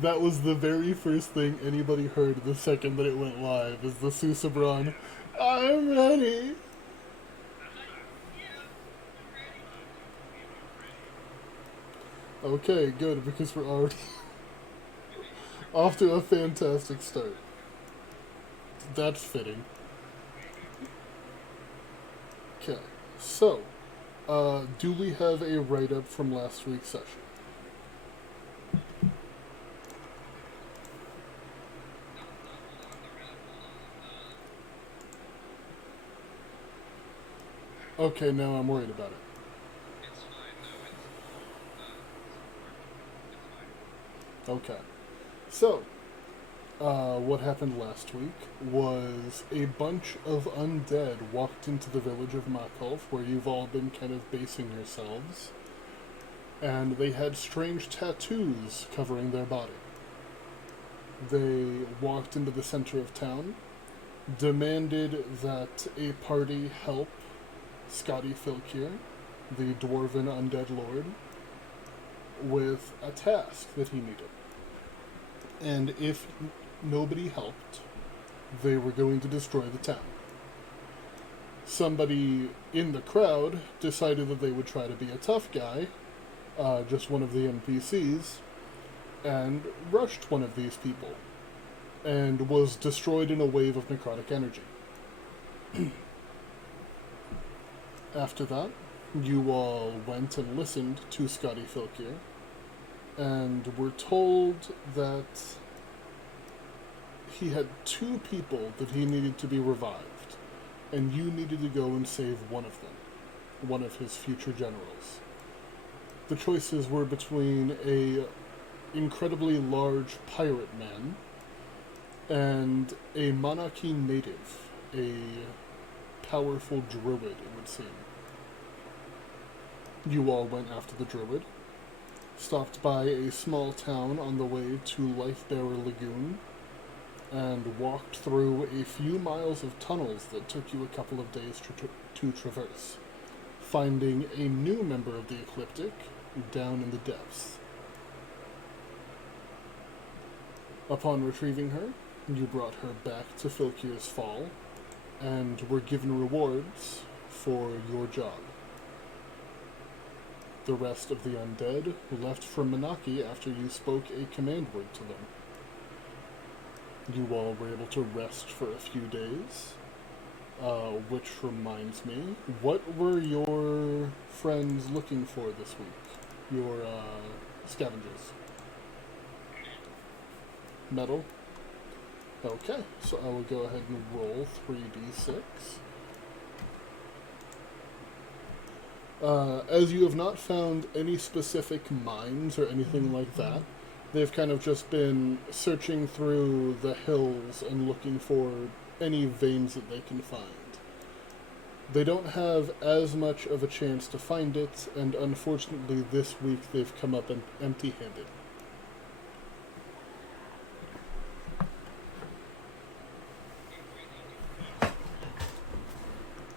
That was the very first thing anybody heard the second that it went live, is the Susabron, I'm ready! Okay, good, because we're already off to a fantastic start. That's fitting. Okay, so, do we have a write-up from last week's session? Okay, now I'm worried about it. Okay. So, what happened last week was a bunch of undead walked into the village of Makulf, where you've all been kind of basing yourselves, and they had strange tattoos covering their body. They walked into the center of town, demanded that a party help Scotty Filkir, the dwarven undead lord, with a task that he needed. And if nobody helped, they were going to destroy the town. Somebody in the crowd decided that they would try to be a tough guy, just one of the NPCs, and rushed one of these people, and was destroyed in a wave of necrotic energy. After that, you all went and listened to Scotty Filkir, and were told that he had 2 people that he needed to be revived, and you needed to go and save one of them, one of his future generals. The choices were between a incredibly large pirate man and a Monarchy native, a powerful druid, it would seem. You all went after the druid, stopped by a small town on the way to Lifebearer Lagoon, and walked through a few miles of tunnels that took you a couple of days to traverse, finding a new member of the Ecliptic down in the depths. Upon retrieving her, you brought her back to Filkir's Fall, and were given rewards for your job. The rest of the undead left for Menaki after you spoke a command word to them. You all were able to rest for a few days, which reminds me, what were your friends looking for this week? Your scavengers? Metal? Okay, so I will go ahead and roll 3d6. As you have not found any specific mines or anything like that, they've kind of just been searching through the hills and looking for any veins that they can find. They don't have as much of a chance to find it, and unfortunately this week they've come up empty-handed.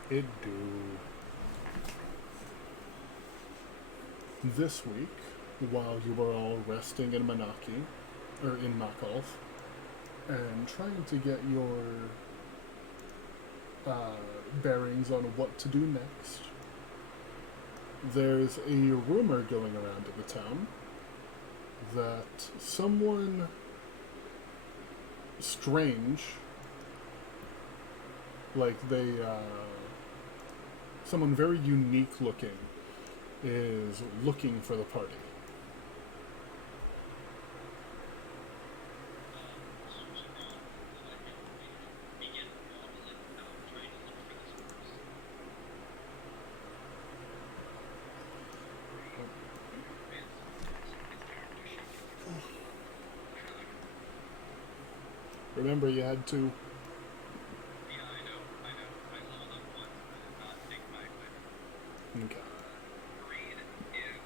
It do. This week, while you were all resting in Menaki, or in Makulf, and trying to get your bearings on what to do next, there's a rumor going around in the town that someone strange, like someone very unique looking, is looking for the party. Remember, you had to. Yeah, I know. I leveled up once, but did not take my equipment. Okay. Green is,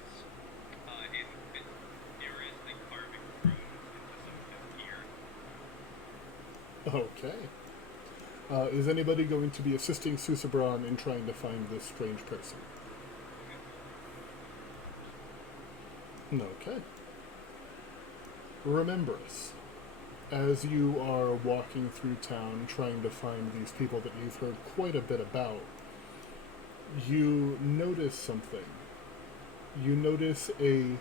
there is the carving runes into some of his gear. Okay. Is anybody going to be assisting Susabron in trying to find this strange person? Okay. remember us. As you are walking through town trying to find these people that you've heard quite a bit about, you notice something. You notice a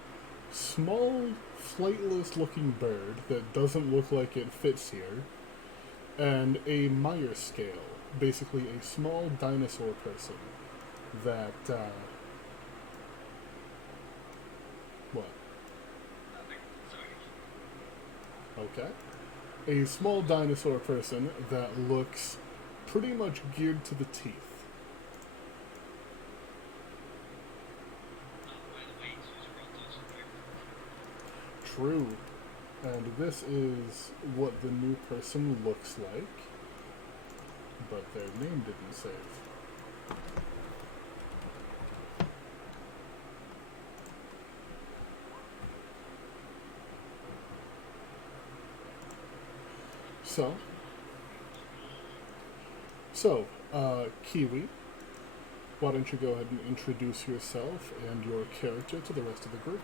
small, flightless looking bird that doesn't look like it fits here, and a Meyer scale, basically a small dinosaur person that, what? Nothing. Sorry. Okay. A small dinosaur person that looks pretty much geared to the teeth. By the way, Susan wrote those here. True. And this is what the new person looks like, but their name didn't save. So, Kiwi, why don't you go ahead and introduce yourself and your character to the rest of the group?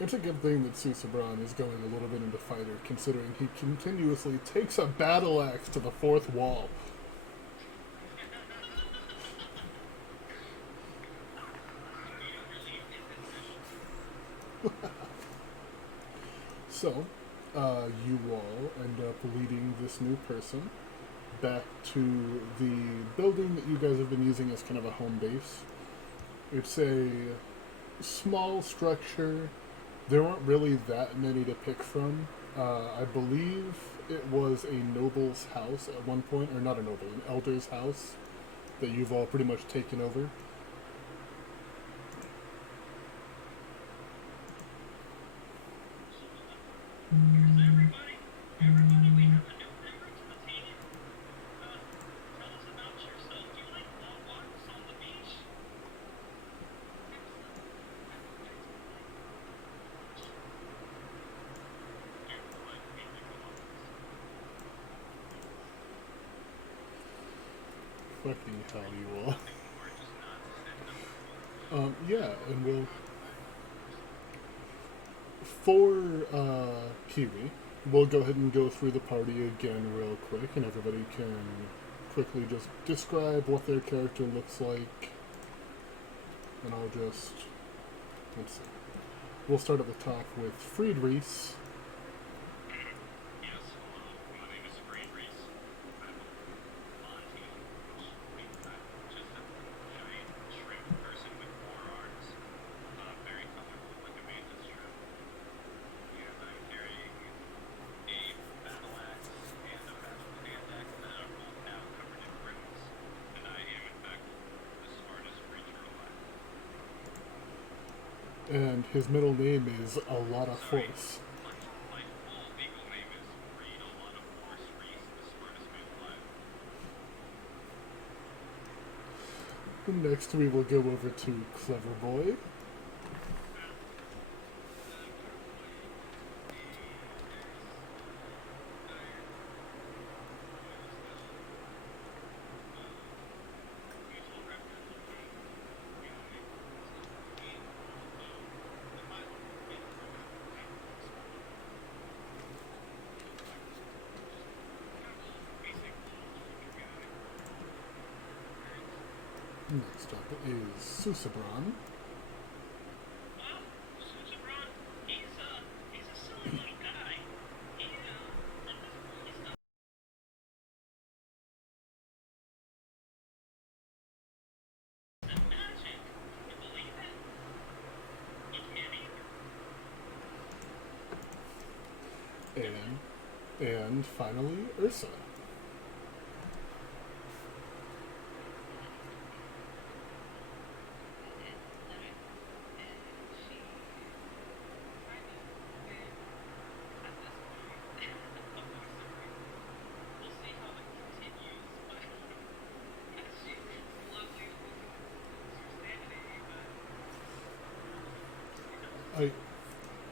It's a good thing that Susabran is going a little bit into fighter, considering he continuously takes a battle axe to the fourth wall. So, you all end up leading this new person back to the building that you guys have been using as kind of a home base. It's a small structure. There aren't really that many to pick from. I believe it was a noble's house at one point, or not a noble, an elder's house that you've all pretty much taken over. Fucking hell, you all. Nothing more, just not set number 4. Yeah, and we'll for Kiwi, we'll go ahead and go through the party again real quick, and everybody can quickly just describe what their character looks like. And I'll just let's see. We'll start at the top with Friedreich. Yes, hello. My name is Freed Reese. I'm a Monty, which means I'm just a giant shrimp person with 4 arms. Very colorful, like a mantis shrimp. And I'm carrying a battle axe and a battle hand axe that are both now covered in runes. And I am, in fact, the smartest creature alive. And his middle name is A Lot of Sorry. Force. My full legal name is Reed A Lot of Force Reese, the smartest man alive. Next, we will go over to Clever Boy. Next up is Susabran. Wow, Suchabron, he's a silly little guy. He's not magic. You believe it? You can't either. And finally, Ursa.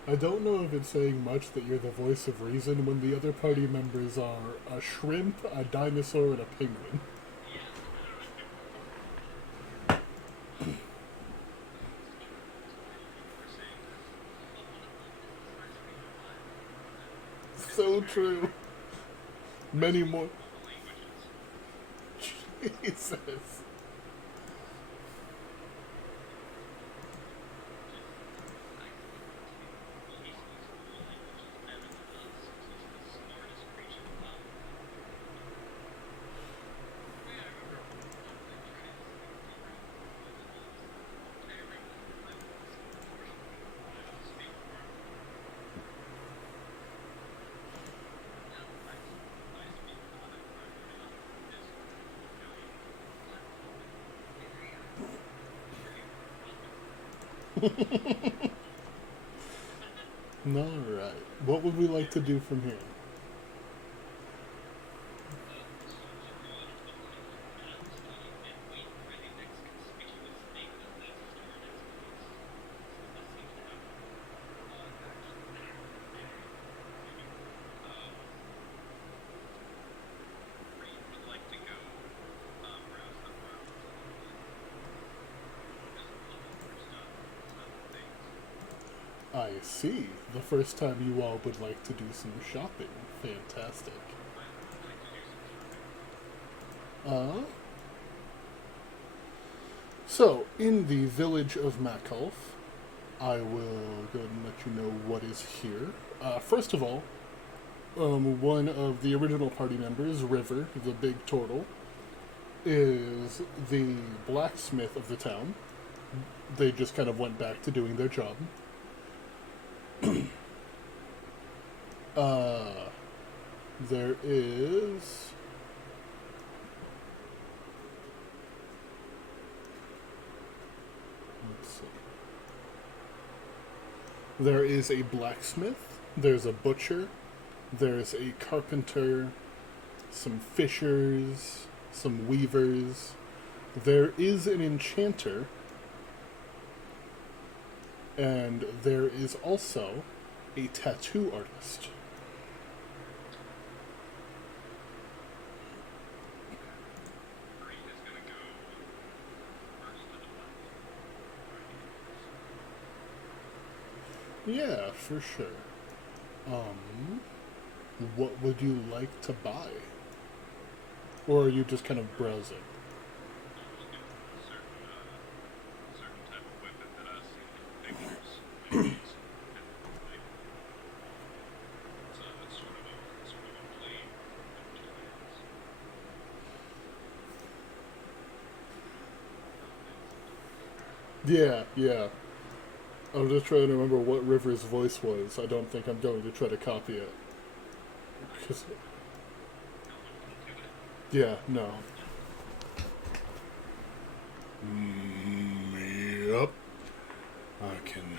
I don't know if it's saying much that you're the voice of reason when the other party members are a shrimp, a dinosaur, and a penguin. So true. Many more. Jesus. Alright. What would we like to do from here? I see. The first time you all would like to do some shopping. Fantastic. So, in the village of Makulf, I will go ahead and let you know what is here. First of all, one of the original party members, River, the big turtle, is the blacksmith of the town. They just kind of went back to doing their job. There is... Let's see. There is a blacksmith, there's a butcher, there's a carpenter, some fishers, some weavers. There is an enchanter, and there is also a tattoo artist. Reed has Yeah, for sure. What would you like to buy? Or are you just kind of browsing? I'm looking for a certain type of weapon that I've seen in pictures. Maybe it's like it's sort of a blade that kills. Yeah, yeah. I'm just trying to remember what River's voice was. I don't think I'm going to try to copy it. Right. 'Cause- Don't look into it. yeah, no. Yep. I can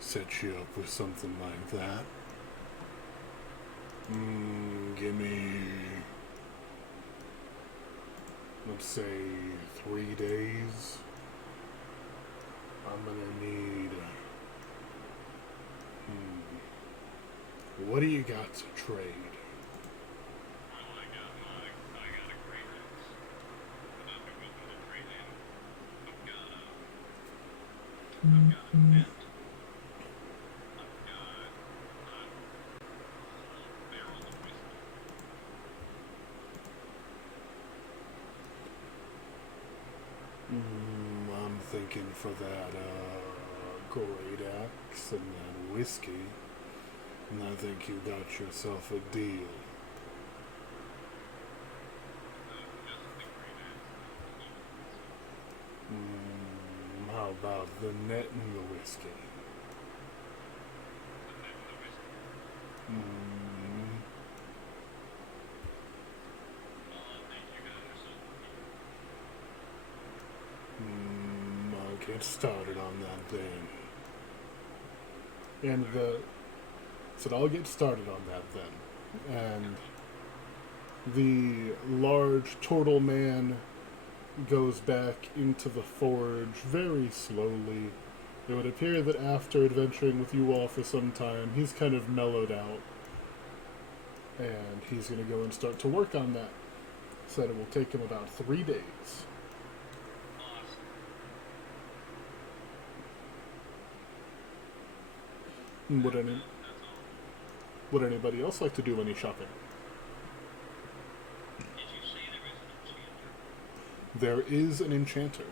set you up with something like that. Give me, let's say, 3 days. I'm gonna need. What do you got to trade? Well, I got a great axe that I've been looking to trade in. I've got a net. I've got a barrel of whiskey. I'm thinking for that great axe and that whiskey, and I think you got yourself a deal. Just the great axe. How about the net and the whiskey? The net and the whiskey. Mm, Thank you guys are so I'll get started on that then. And the so I'll get started on that then. And the large turtle man goes back into the forge very slowly. It would appear that after adventuring with you all for some time, he's kind of mellowed out. And he's going to go and start to work on that. Said it will take him about 3 days. awesome. Would, That's all. would anybody else like to do any shopping? Did you say there was an enchanter? There is an enchanter.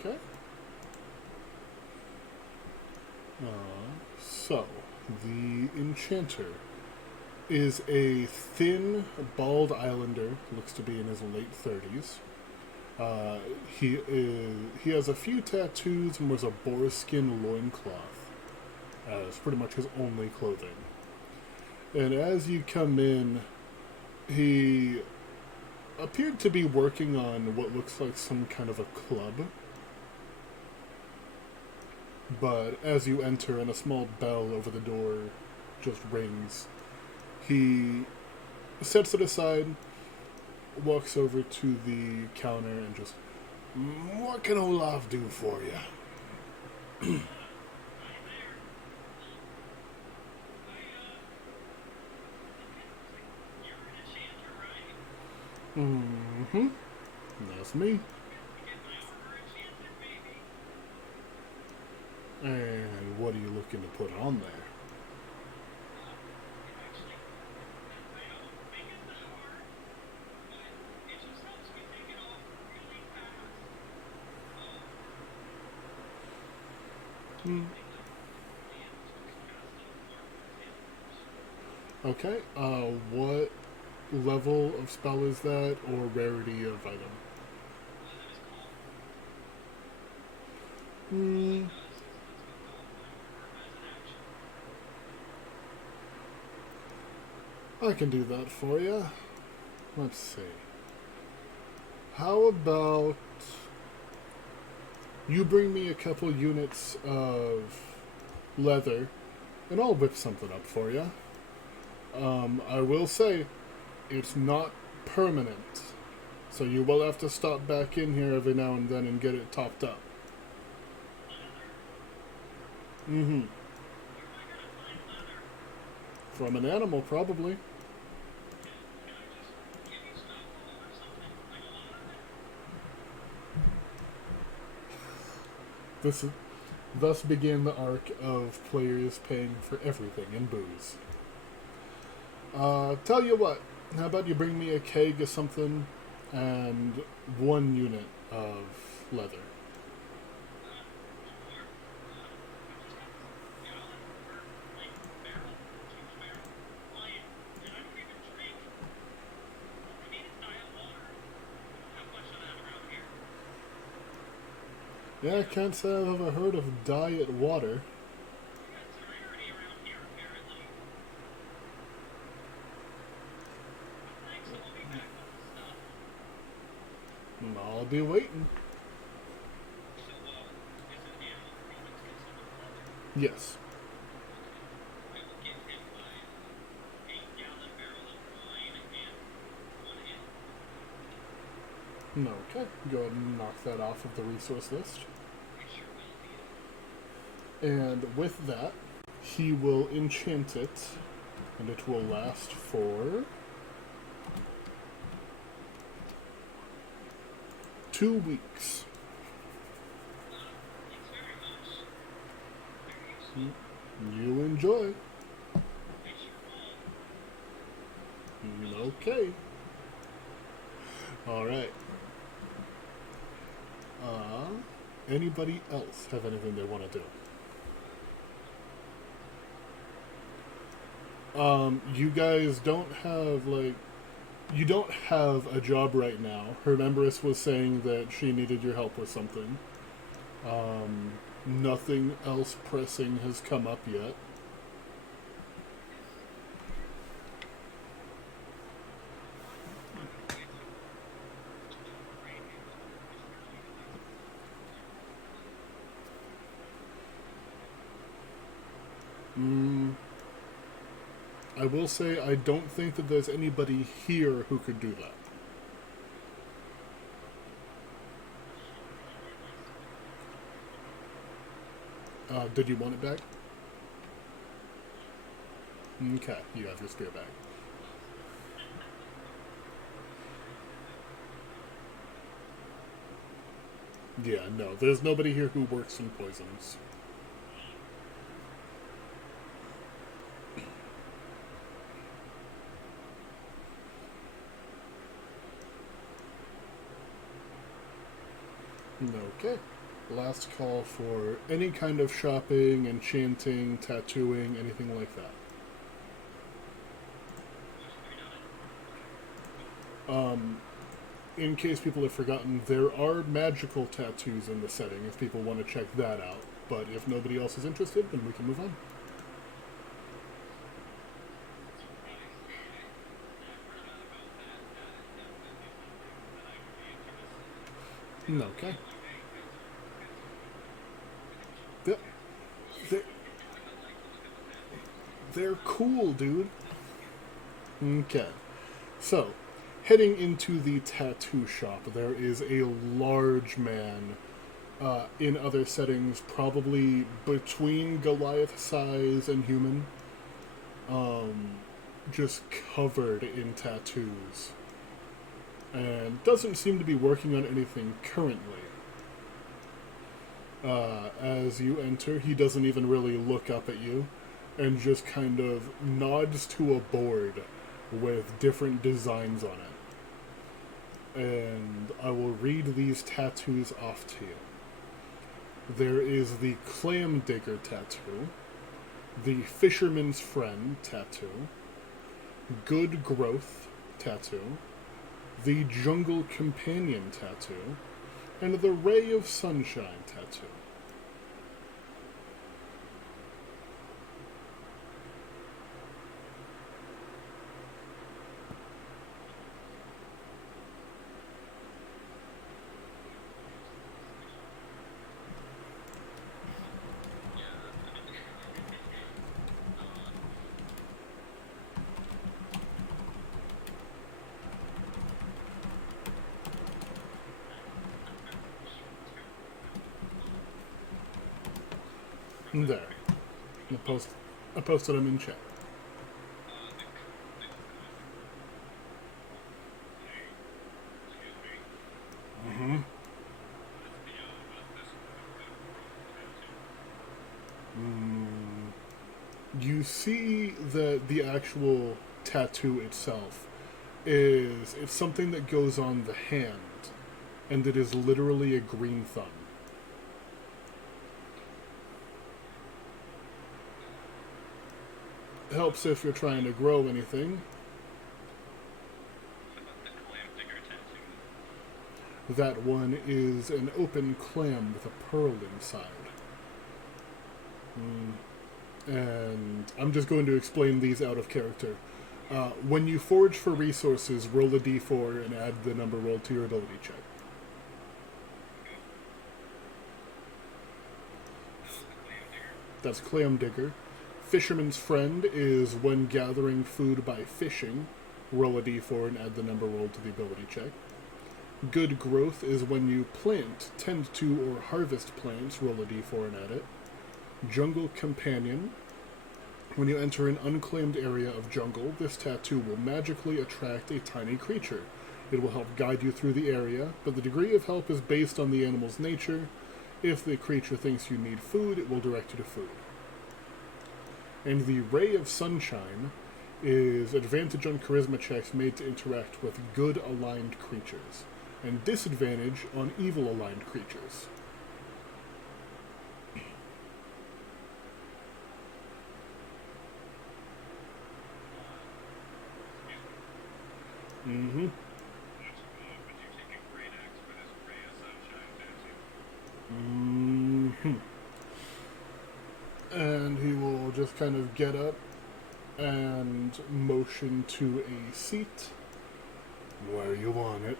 Okay. So, the enchanter is a thin, bald islander, looks to be in his late 30s. He has a few tattoos and wears a boarskin loincloth as pretty much his only clothing. And as you come in, he appeared to be working on what looks like some kind of a club. But as you enter and a small bell over the door just rings, he sets it aside, walks over to the counter and just, what can Olaf do for you? Hi there. You're an enchanter, right? Mm-hmm. That's me. Get my armor enchanted, baby. And what are you looking to put on there? Actually, I don't make it that hard, but it just helps me take it off really fast. Hmm. Okay. What level of spell is that, or rarity of item? Hmm. I can do that for you. Let's see. How about you bring me a couple units of leather, and I'll whip something up for you. I will say, it's not permanent, so you will have to stop back in here every now and then and get it topped up. Mm-hmm. From an animal, probably. This is, thus began the arc of players paying for everything in booze. Tell you what, how about you bring me a keg of something and 1 unit of leather? Yeah, I can't say I've ever heard of diet water. I'll be waiting. Yes. Okay, go ahead and knock that off of the resource list. And with that, he will enchant it, and it will last for 2 weeks. You enjoy. Okay. Alright. Anybody else have anything they want to do? You guys don't have, you don't have a job right now. Her Empress was saying that she needed your help with something. Nothing else pressing has come up yet. I will say I don't think that there's anybody here who could do that. Did you want it back? Okay, you have your spear back. Yeah, no, there's nobody here who works in poisons. Okay. Last call for any kind of shopping, enchanting, tattooing, anything like that. In case people have forgotten, there are magical tattoos in the setting if people want to check that out. But if nobody else is interested, then we can move on. Okay. They're cool, dude. Okay. So, heading into the tattoo shop, there is a large man. In other settings, probably between Goliath size and human. Just covered in tattoos. And doesn't seem to be working on anything currently. As you enter, he doesn't even really look up at you, and just kind of nods to a board with different designs on it. And I will read these tattoos off to you. There is the Clam Digger tattoo, the Fisherman's Friend tattoo, Good Growth tattoo, the Jungle Companion tattoo, and the Ray of Sunshine tattoo. There. I posted them in chat. You see that the actual tattoo itself is it's something that goes on the hand, and it is literally a green thumb. Helps if you're trying to grow anything. What about the clam digger tattoo? That one is an open clam with a pearl inside. And I'm just going to explain these out of character. When you forage for resources, roll a d4 and add the number rolled to your ability check. That's clam digger. Fisherman's friend is when gathering food by fishing. Roll a d4 and add the number rolled to the ability check. Good growth is when you plant, tend to, or harvest plants. Roll a d4 and add it. Jungle companion. When you enter an unclaimed area of jungle, this tattoo will magically attract a tiny creature. It will help guide you through the area, but the degree of help is based on the animal's nature. If the creature thinks you need food, it will direct you to food. And the Ray of Sunshine is advantage on charisma checks made to interact with good aligned creatures, and disadvantage on evil aligned creatures. Mm-hmm. Would you take a great axe for this ray of sunshine tattoo? Mm-hmm. And he will just kind of get up and motion to a seat where you want it.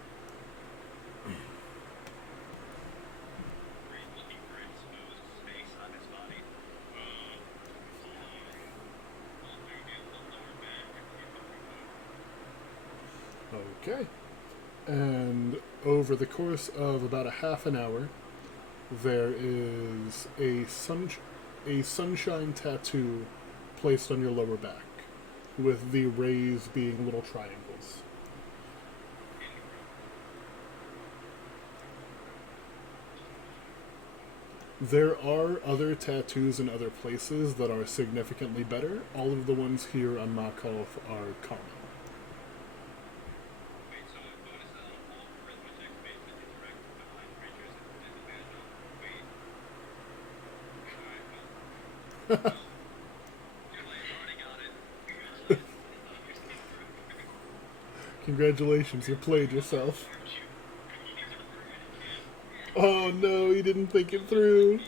Great looking for exposed space on his body. Maybe a little lower back if you Okay. And over the course of about a half an hour, there is a sunshine tattoo placed on your lower back, with the rays being little triangles. There are other tattoos in other places that are significantly better. All of the ones here on Makov are common. Wait, so bonuses on all charisma checks based on interact with divine creatures and disadvantage on. Wait. Alright, well. Too late, already got it. Congratulations, you played yourself. Oh no, he didn't think it through.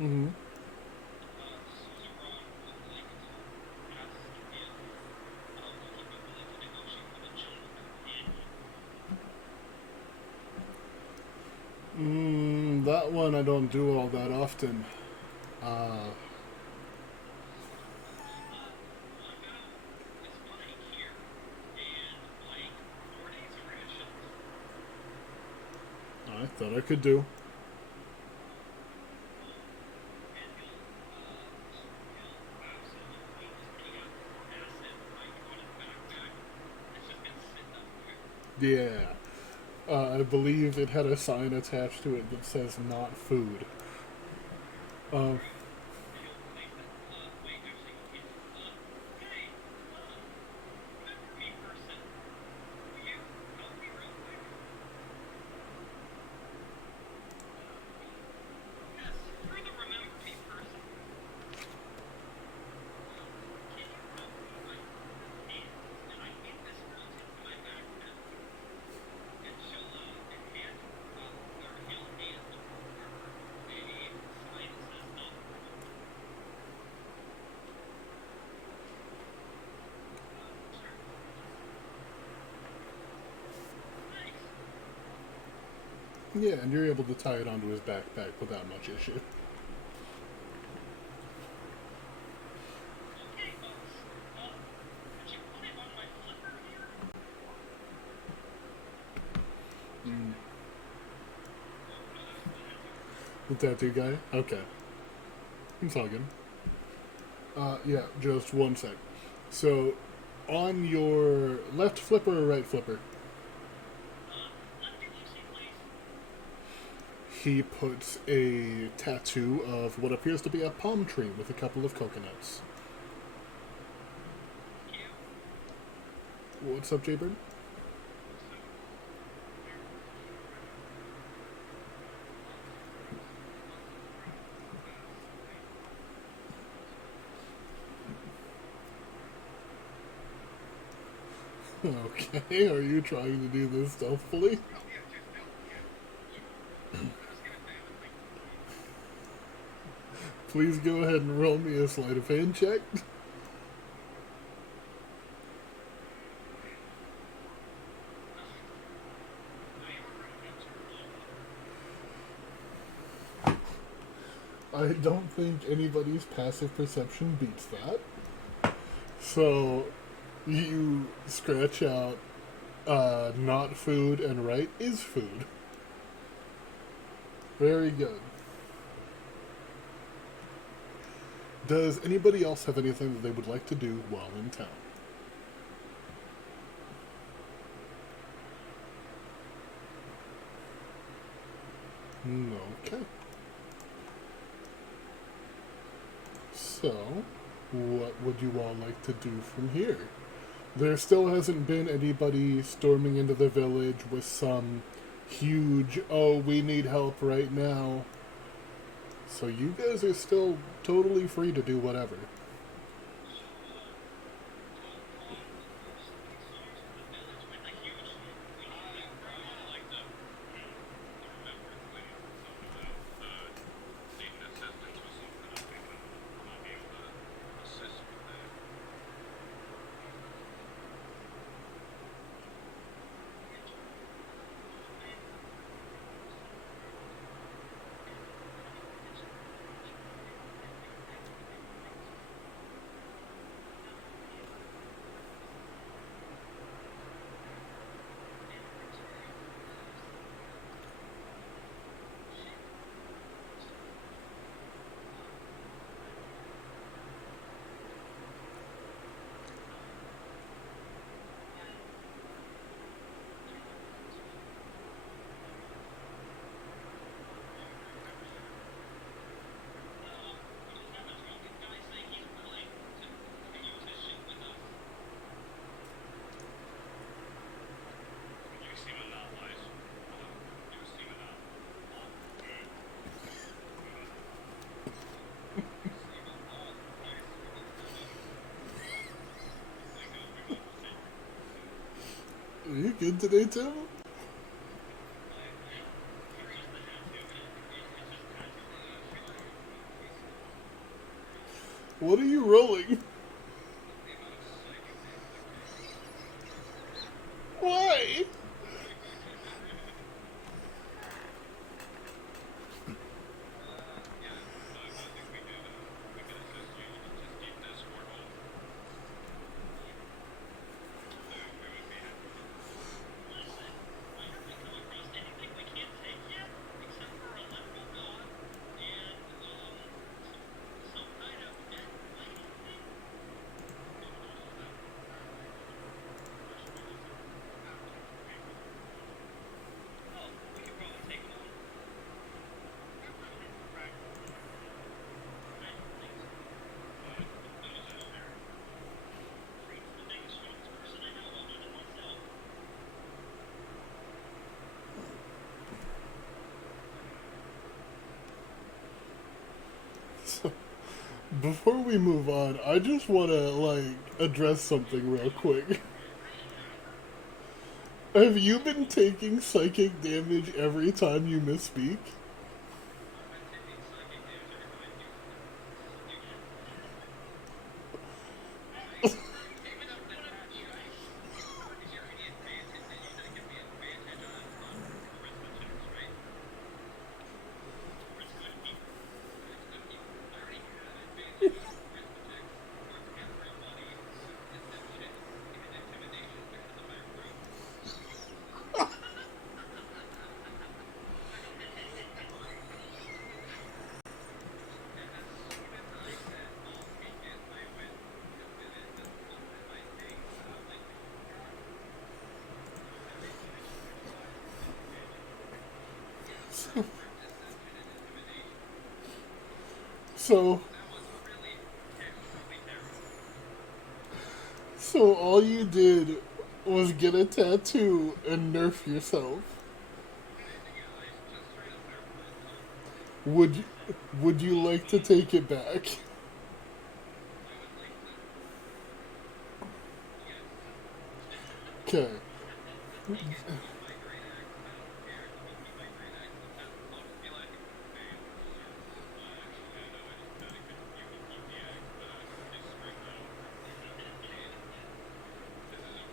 Mm-hmm. That one I don't do all that often. I thought I could do. Yeah. I believe it had a sign attached to it that says not food. Um, yeah, and you're able to tie it onto his backpack without much issue. The tattoo guy? Okay. It's all good. Yeah, just one sec. So, on your left flipper or right flipper? He puts a tattoo of what appears to be a palm tree with a couple of coconuts. What's up, Jaybird? Okay, are you trying to do this stealthily? Please go ahead and roll me a sleight of hand check. I don't think anybody's passive perception beats that. So you scratch out not food and right is food. Very good. Does anybody else have anything that they would like to do while in town? Okay. So, what would you all like to do from here? There still hasn't been anybody storming into the village with some huge, oh, we need help right now. So you guys are still totally free to do whatever. Are you good today, Tim? What are you rolling? Why? Before we move on, I just want to address something real quick. Have you been taking psychic damage every time you misspeak? So, That was really terrible. so all you did was get a tattoo and nerf yourself. Yeah, I just straight up nerfed myself. Would would you like to take it back? I would like to. Yes. Okay. You can keep my great axe. I don't care. You can keep my great axe. I'll just be like, hey, sir. Actually, I know I just said it. You can keep the axe, but this spring though,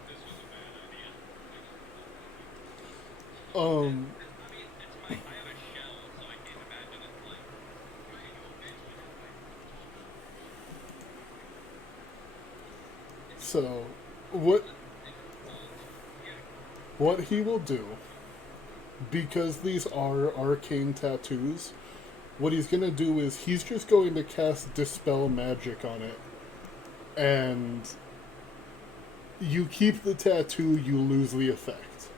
this was a bad idea. Um. I mean, it's my. I have a shell, so I can't imagine it's like manual management. So, what It's yeah. what he will do, because these are arcane tattoos, what he's gonna do is he's just going to cast Dispel Magic on it, and you keep the tattoo, you lose the effect.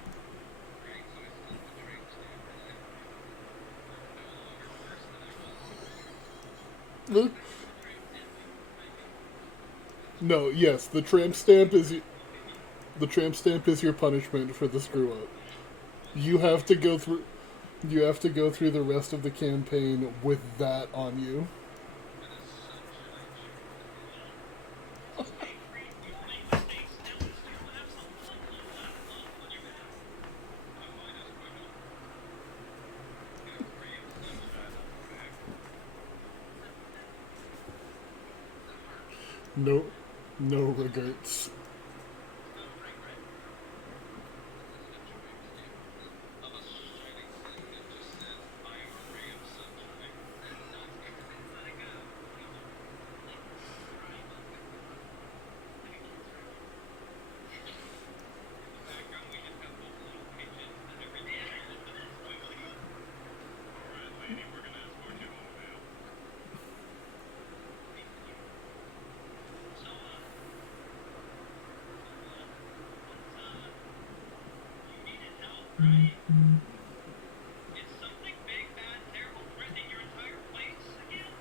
Right. So I still have the trait stamp, and I'm no longer worse than I was before. The- I guess the trait stamp might be No, yes, the tramp stamp is your punishment for the screw up. You have to go through you have to go through the rest of the campaign with that on you. with a sunshine shirt. Hey, Reed, you made mistakes. At least you have some love on your back. Mine is quibble. Got a ray of sunshine on my back. No, no regrets. No regret. This is a tramp stamp of a shining thing that just says, I am a ray of sunshine. Not like a, in the background we just got those little pigeons and everything. Alright, lady, we're gonna escort you home now. Thank you. So, you needed help, right? Is something big, bad, terrible threatening your entire place again?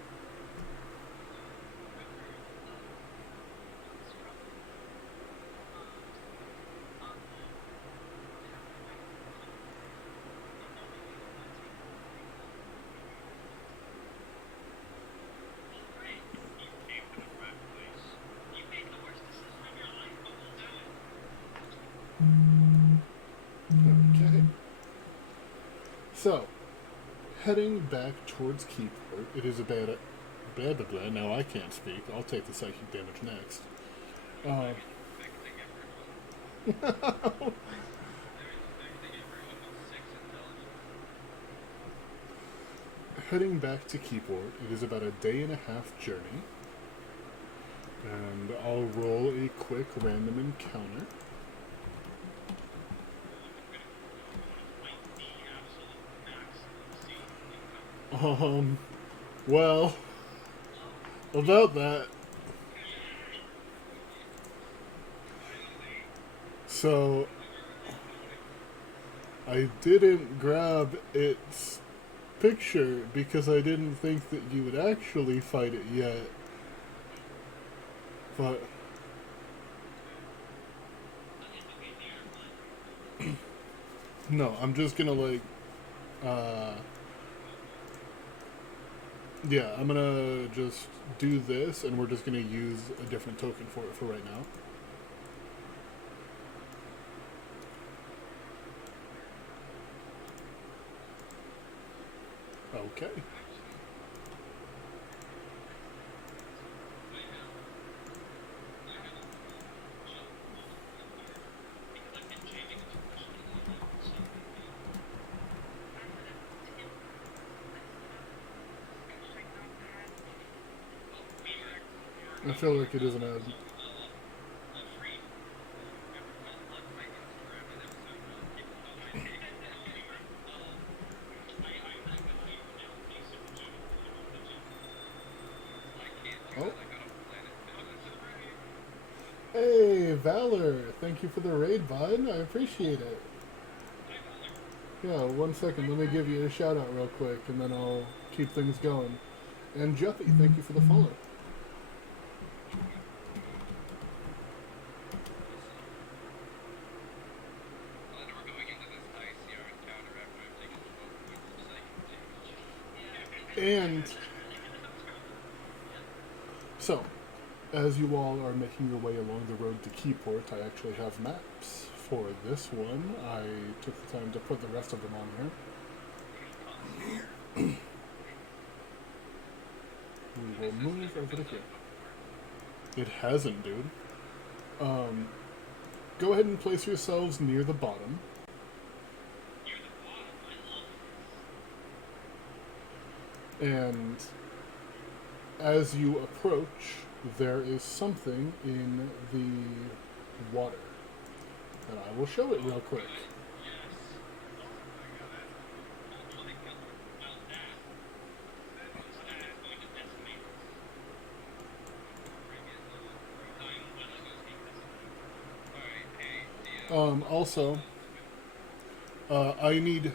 Great. You came to the right place. You made the worst decision of your life, but we'll do it. Okay. So, heading back towards Keyport, it is about a blah blah blah. Now I can't speak. I'll take the psychic damage next. Uh, Infecting everyone. They're infecting everyone with 6 intelligence. heading back to Keyport, it is about a day and a half journey. And I'll roll a quick random encounter. Fight the absolute max. Let's see. Well, about that. So, I didn't grab its picture because I didn't think that you would actually fight it yet. But no, I'm just gonna yeah, I'm gonna just do this and we're just gonna use a different token for it for right now. Okay. I feel like it is an ad. Oh. Hey, Valor! Thank you for the raid, bud. I appreciate it. Yeah, 1 second. Let me give you a shout out real quick, and then I'll keep things going. And Jeffy, thank you for the follow. And we're going into this ICR encounter after I've taken 12 points of psychic damage. And so, as you all are making your way along the road to Keyport, I actually have maps for this one. I took the time to put the rest of them on here. We will move over to here. It hasn't, dude. Go ahead and place yourselves near the bottom. Near the bottom, I love this. And as you approach, there is something in the water. And I will show it real quick. Yes. Oh my god, that's... Oh my god. Well, that is going to decimate us. Alright, hey, Also, I need...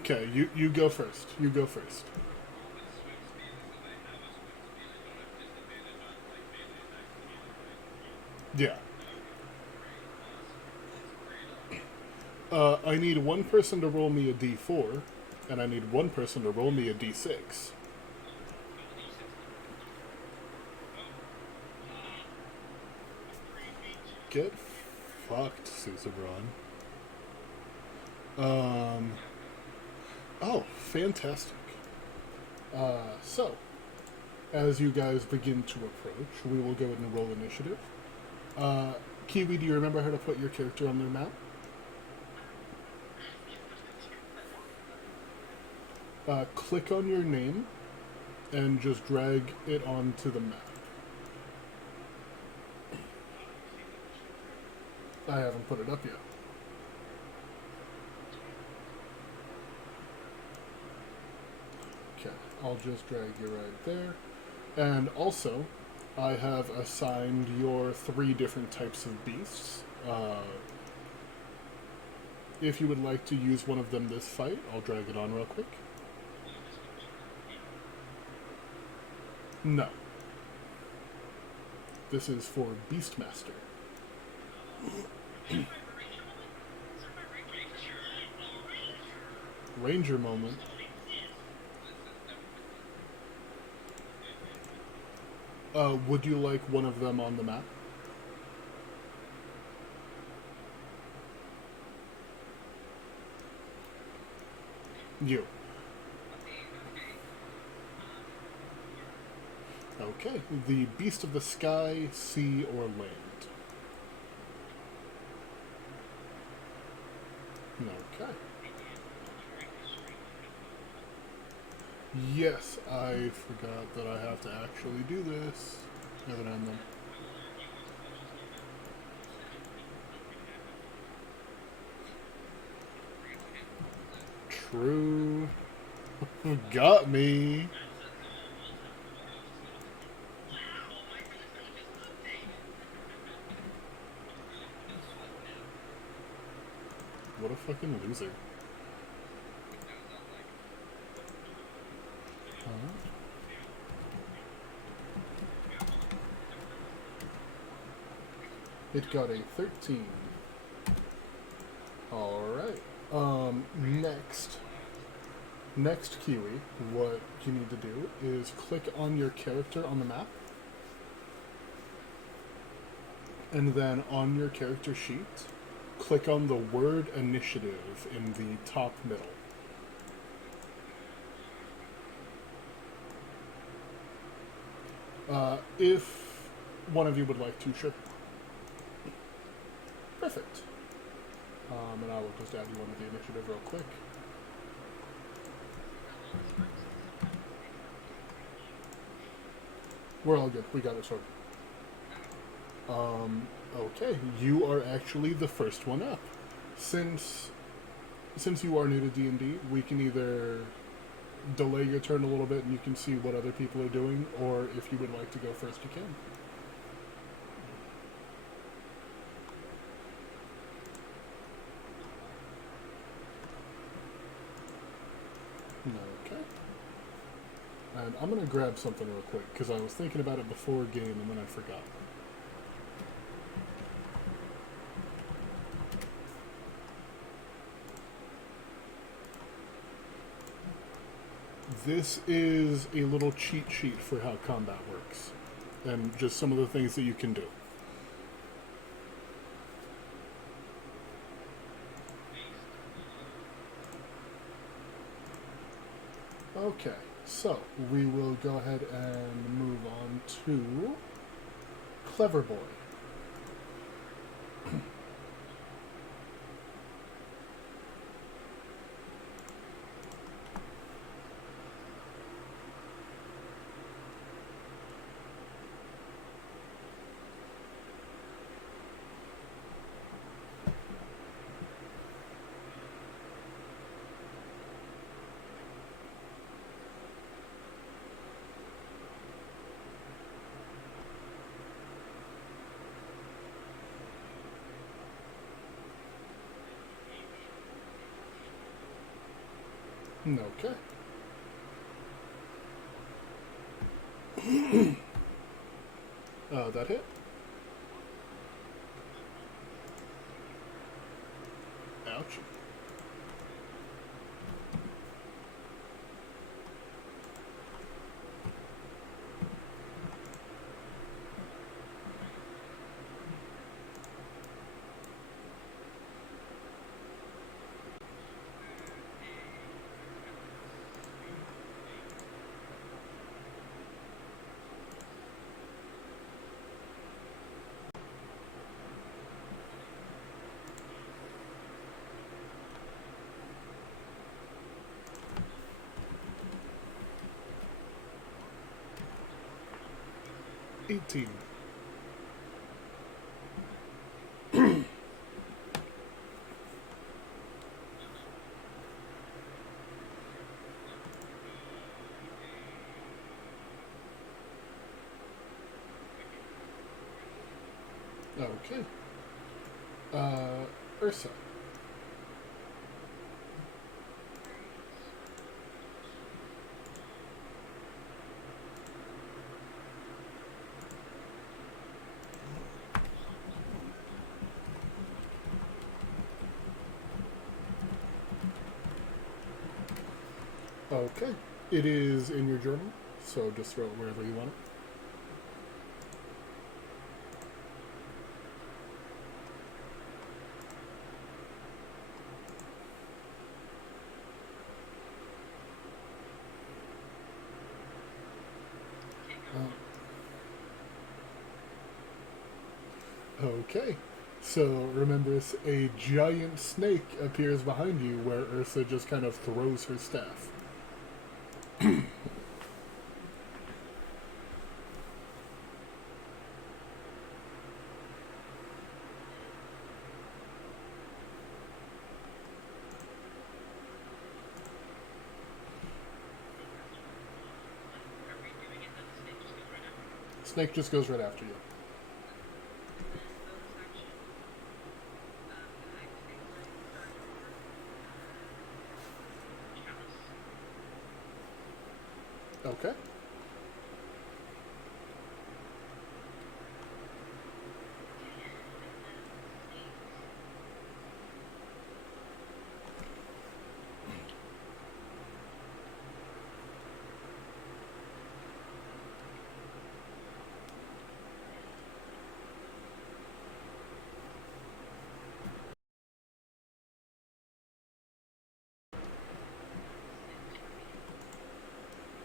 Okay, you go first. You go first. Yeah. I need one person to roll me a d4, and I need one person to roll me a d6. Get fucked, Susabron. Oh, fantastic. So, as you guys begin to approach, we will go ahead and roll initiative. Kiwi, do you remember how to put your character on the map? Click on your name and just drag it onto the map. I haven't put it up yet. Okay, I'll just drag you right there. And also, I have assigned your 3 different types of beasts. If you would like to use one of them this fight, I'll drag it on real quick. No. This is for Beastmaster. Ranger moment. Would you like one of them on the map? You. Okay. The beast of the sky, sea, or land. Okay. Yes, I forgot that I have to actually do this. Never mind then. True. Got me. What a fucking loser. Huh? It got a 13. Alright. Next, Kiwi, what you need to do is click on your character on the map. And then on your character sheet, click on the word initiative in the top middle. If one of you would like to, sure. Perfect. And I will just add you onto the initiative real quick. We're all good. We got it sorted. Okay. You are actually the first one up. Since you are new to D&D, we can either delay your turn a little bit and you can see what other people are doing, or if you would like to go first, you can. Okay. And I'm going to grab something real quick, because I was thinking about it before game and then I forgot. This is a little cheat sheet for how combat works, and just some of the things that you can do. Okay, so we will go ahead and move on to Clever Boy. Okay. That hit. Ouch. $18. Okay. Ursa. Okay. It is in your journal, so just throw it wherever you want it. Okay. So remember, a giant snake appears behind you where Ursa just kind of throws her staff. Snake just goes right after you. Okay.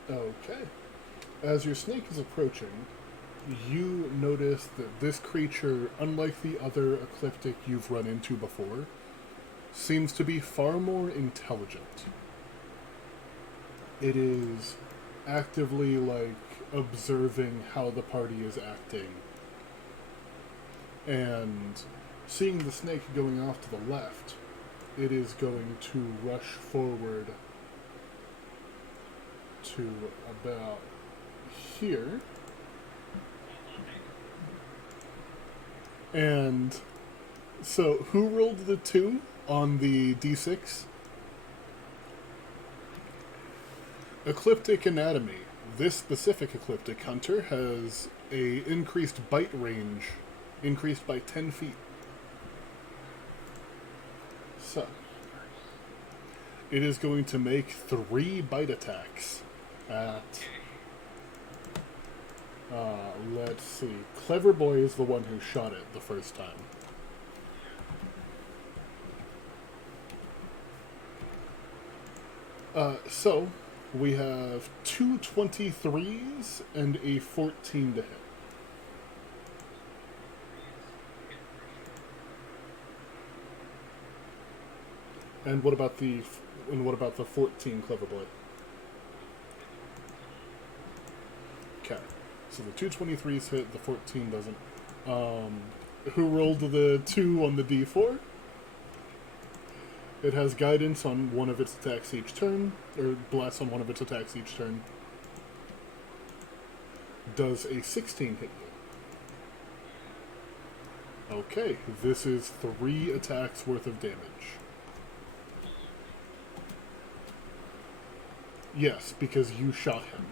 Okay. As your snake is approaching, you notice that this creature, unlike the other ecliptic you've run into before, seems to be far more intelligent. It is actively, observing how the party is acting. And seeing the snake going off to the left, it is going to rush forward to about here. And so, who rolled the 2 on the d6? Ecliptic anatomy. this specific Ecliptic Hunter has a increased bite range, increased by 10 feet. So, it is going to make 3 bite attacks at... let's see. Clever Boy is the one who shot it the first time. So, we have 2 23s and a 14 to hit. And what about the 14, Clever Boy? Okay. So the 2 23s hit, the 14 doesn't. Who rolled the 2 on the D4? It has guidance on one of its attacks each turn, or blasts on one of its attacks each turn. Does a 16 hit you? Okay, this is 3 attacks worth of damage. Yes, because you shot him.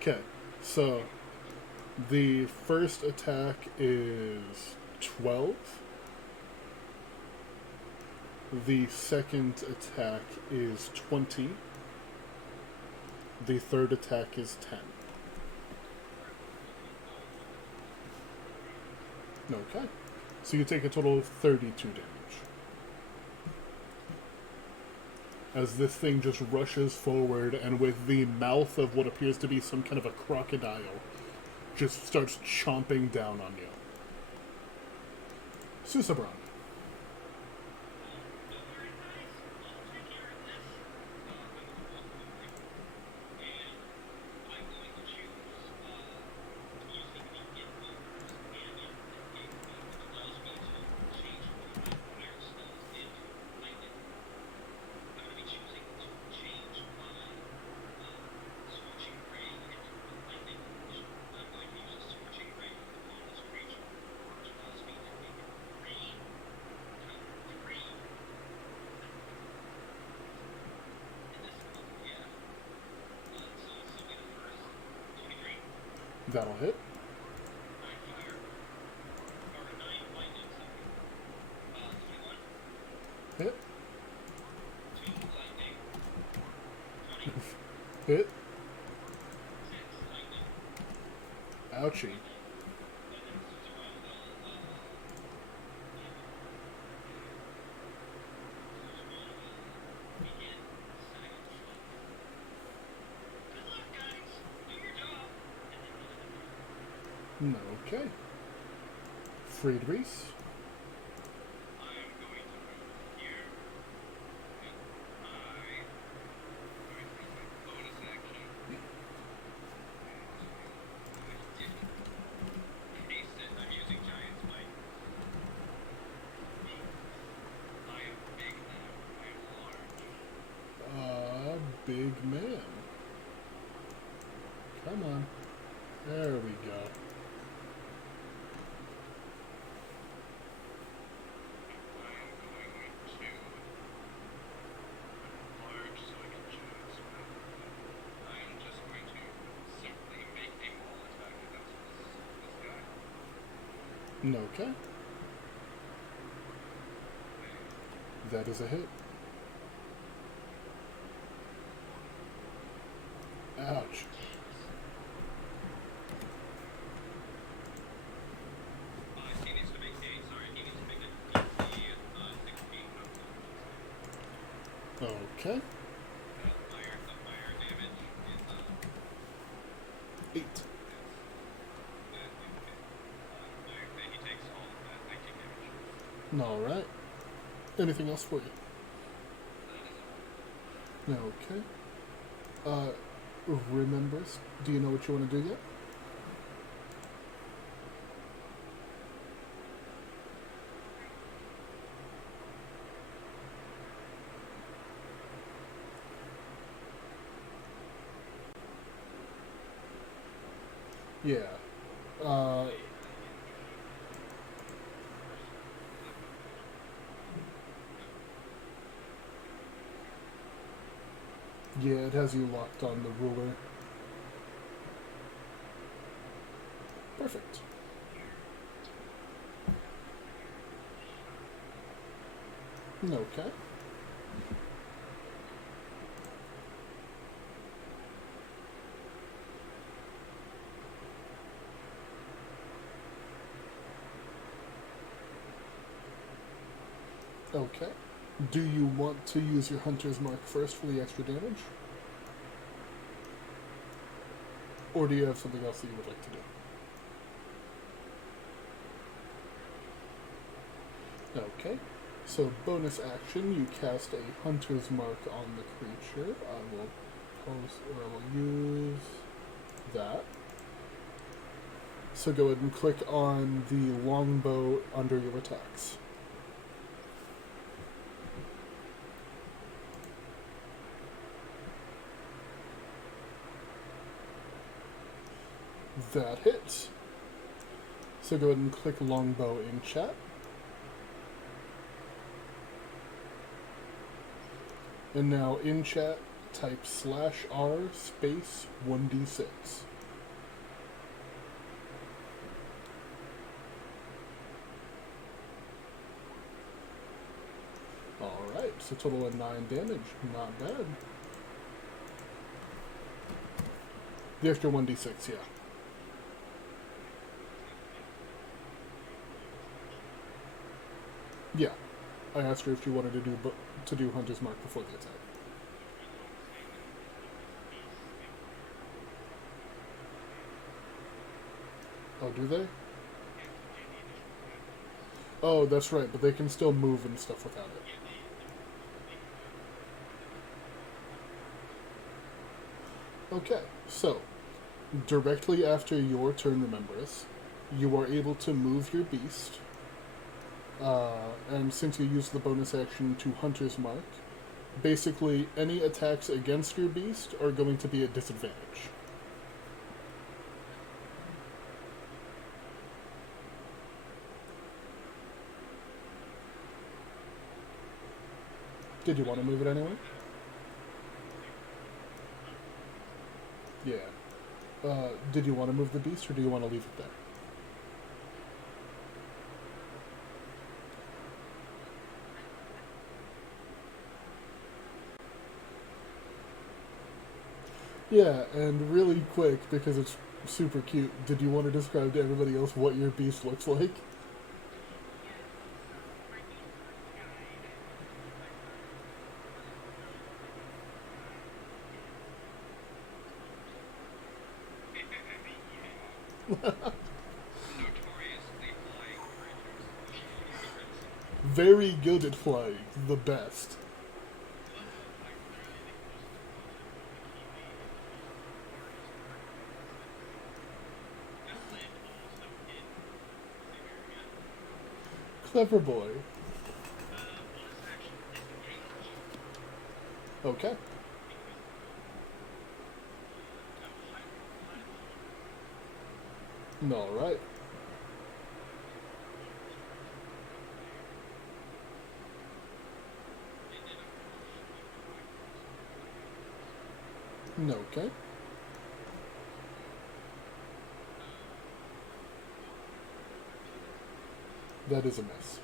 Okay, so the first attack is 12. The second attack is 20. The third attack is 10. Okay. So you take a total of 32 damage. As this thing just rushes forward and with the mouth of what appears to be some kind of a crocodile just starts chomping down on you. Susabron. That'll hit. Hit. Hit. Ouchie. Okay. Friedrichs. Big man. Come on. There we go. Okay. That is a hit. Ouch. Okay. 8. Alright. Anything else for you? Okay. Remembers, do you know what you want to do yet? Yeah. Yeah, it has you locked on the ruler. Perfect. Okay. Okay. Do you want to use your Hunter's Mark first for the extra damage? Or do you have something else that you would like to do? Okay. So, bonus action, you cast a Hunter's Mark on the creature. I will I will use that. So go ahead and click on the longbow under your attacks. That hits. So go ahead and click longbow in chat. And now in chat, type /r space 1d6. Alright, so total of 9 damage. Not bad. The extra 1d6, yeah. Yeah. I asked her if she wanted to do Hunter's Mark before the attack. Oh, do they? Oh, that's right, but they can still move and stuff without it. Okay, so, directly after your turn, Remembress, you are able to move your beast, and since you use the bonus action to Hunter's Mark, basically any attacks against your beast are going to be at disadvantage. Did you want to move it anyway? Yeah. Did you want to move the beast, or do you want to leave it there? Yeah, and really quick, because it's super cute, did you want to describe to everybody else what your beast looks like? Notoriously flying creatures. Very good at flying, the best. Clever boy. Okay. Alright. Okay. That is a miss.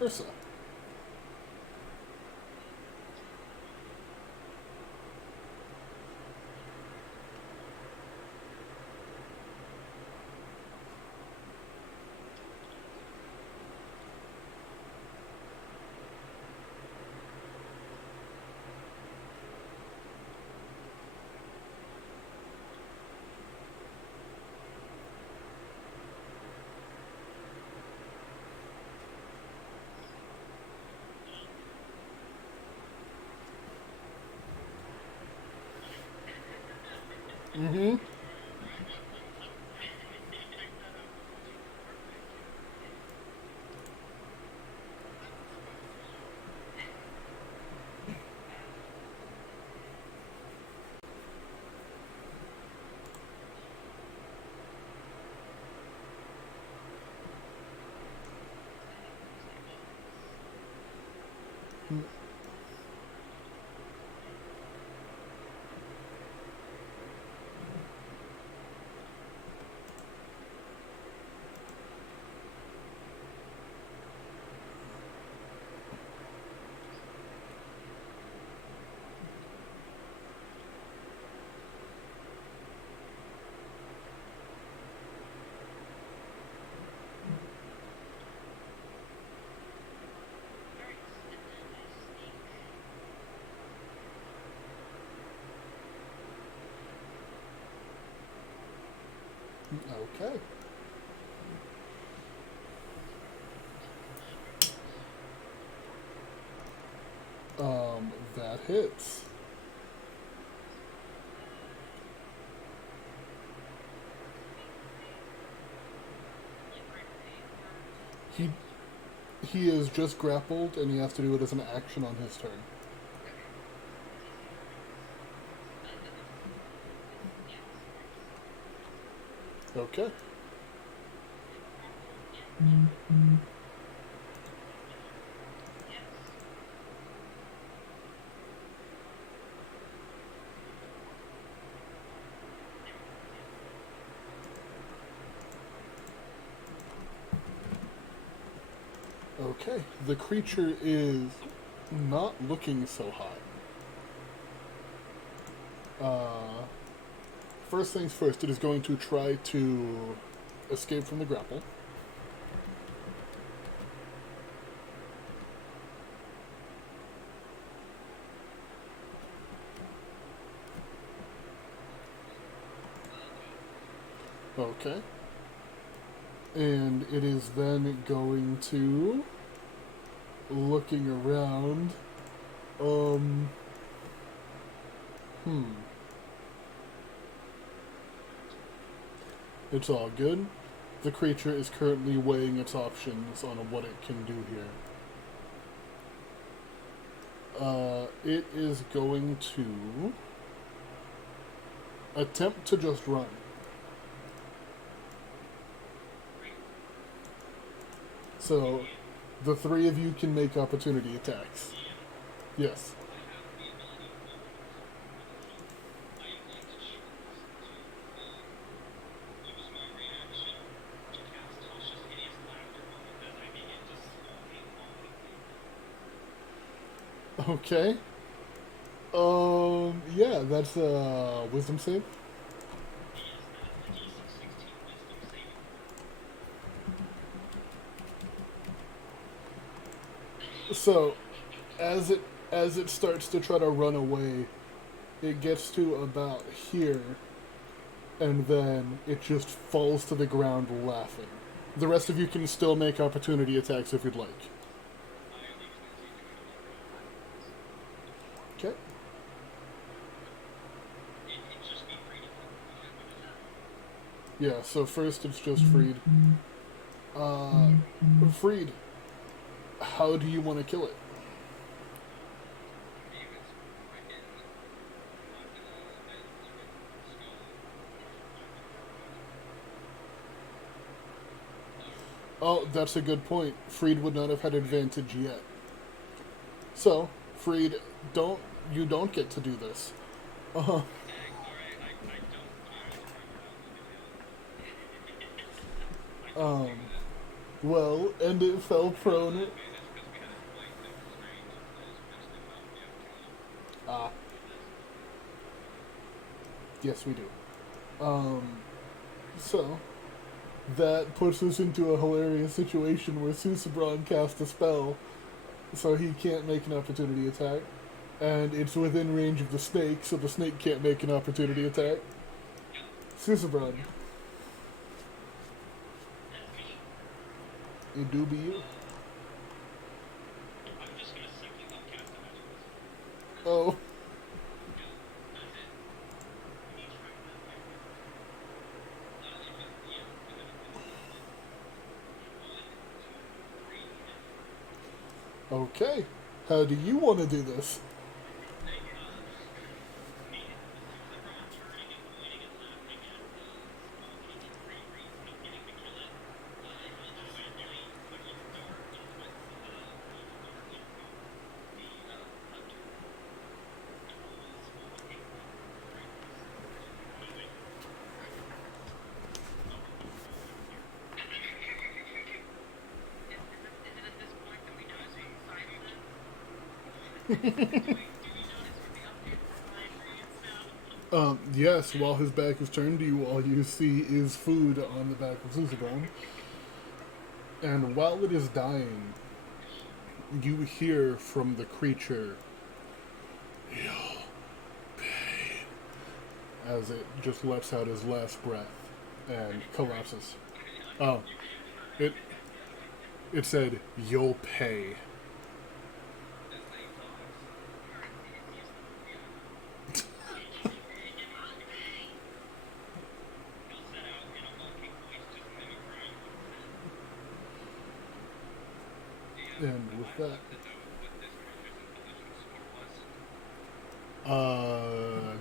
Ursa. Mm-hmm. Hmm. Okay. That hits. He he is just grappled, and he has to do it as an action on his turn. Okay. Okay. The creature is not looking so hot. First things first, it is going to try to escape from the grapple. Okay. And it is then going to looking around. Hmm. It's all good. The creature is currently weighing its options on what it can do here. It is going to attempt to just run. So, the three of you can make opportunity attacks. Yes. Okay. Yeah, that's a wisdom save. So, as it starts to try to run away, it gets to about here, and then it just falls to the ground laughing. The rest of you can still make opportunity attacks if you'd like. Okay. Yeah, so first it's just Freed. Uh, Freed, how do you want to kill it? Oh, that's a good point. Freed would not have had advantage yet. So, Freed, don't get to do this. Uh, um, well, and it fell prone. Ah, yes, we do. Um, so that puts us into a hilarious situation where Susabron cast a spell, so he can't make an opportunity attack, and it's within range of the snake, so the snake can't make an opportunity attack. Susabron, it do be you. Oh, okay. How do you want to do this? Do we notice with the update for mind reads now? Yes, while his back is turned to you, all you see is food on the back of Susabone. And while it is dying, you hear from the creature, "You'll pay," as it just lets out his last breath and collapses. Oh, it it said, "You'll pay." That's how he talks. He'll set out in a mocking voice, just mimicking. And with that, To know what this creature's intelligence score was.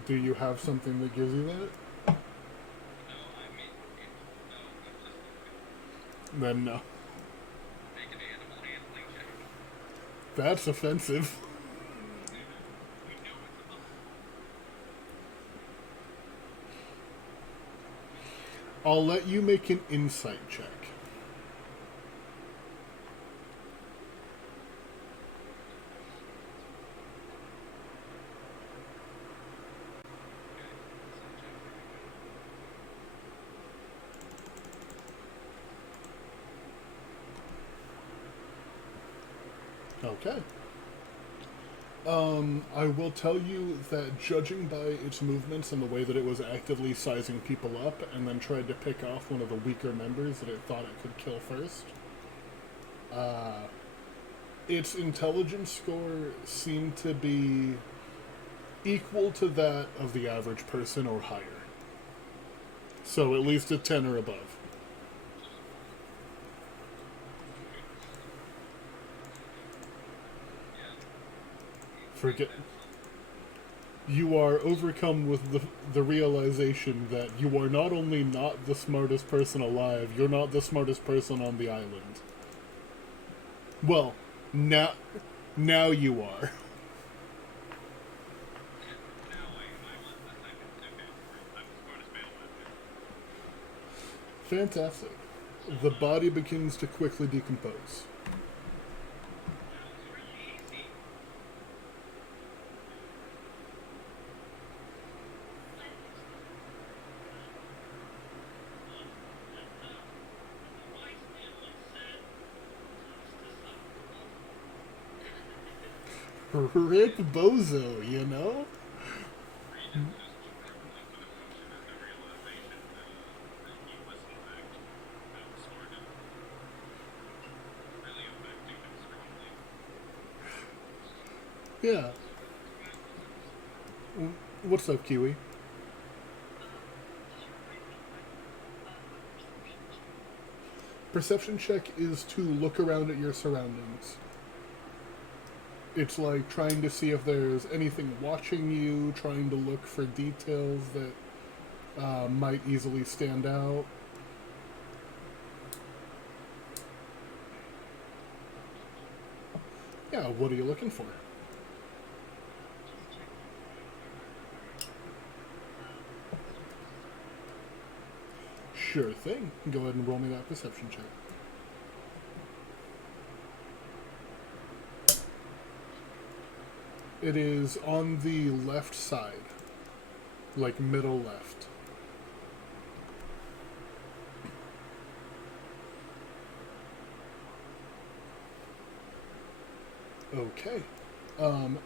do you have something that gives you that? No, I mean, no, it's just Then no. make an animal handling check. That's offensive. We know it's a I'll let you make an insight check. Okay. I will tell you that judging by its movements and the way that it was actively sizing people up and then tried to pick off one of the weaker members that it thought it could kill first, its intelligence score seemed to be equal to that of the average person or higher. So at least a 10 or above. Forget. You are overcome with the realization that you are not only not the smartest person alive, you're not the smartest person on the island. Well, now you are. Now I was the second. Okay, I'm the smartest man alive. Fantastic. The body begins to quickly decompose. That was really easy. The wise man once said, "Toss to Rip Bozo, you know? Regis just trembling with emotion at the realization that he was in fact outsmarted. Really affecting him strongly. Yeah. What's up, Kiwi? Perception check is to look around at your surroundings. It's like trying to see if there's anything watching you, trying to look for details that might easily stand out. Yeah, what are you looking for? Sure thing. Go ahead and roll me that perception check. It is on the left side, like middle left. Okay.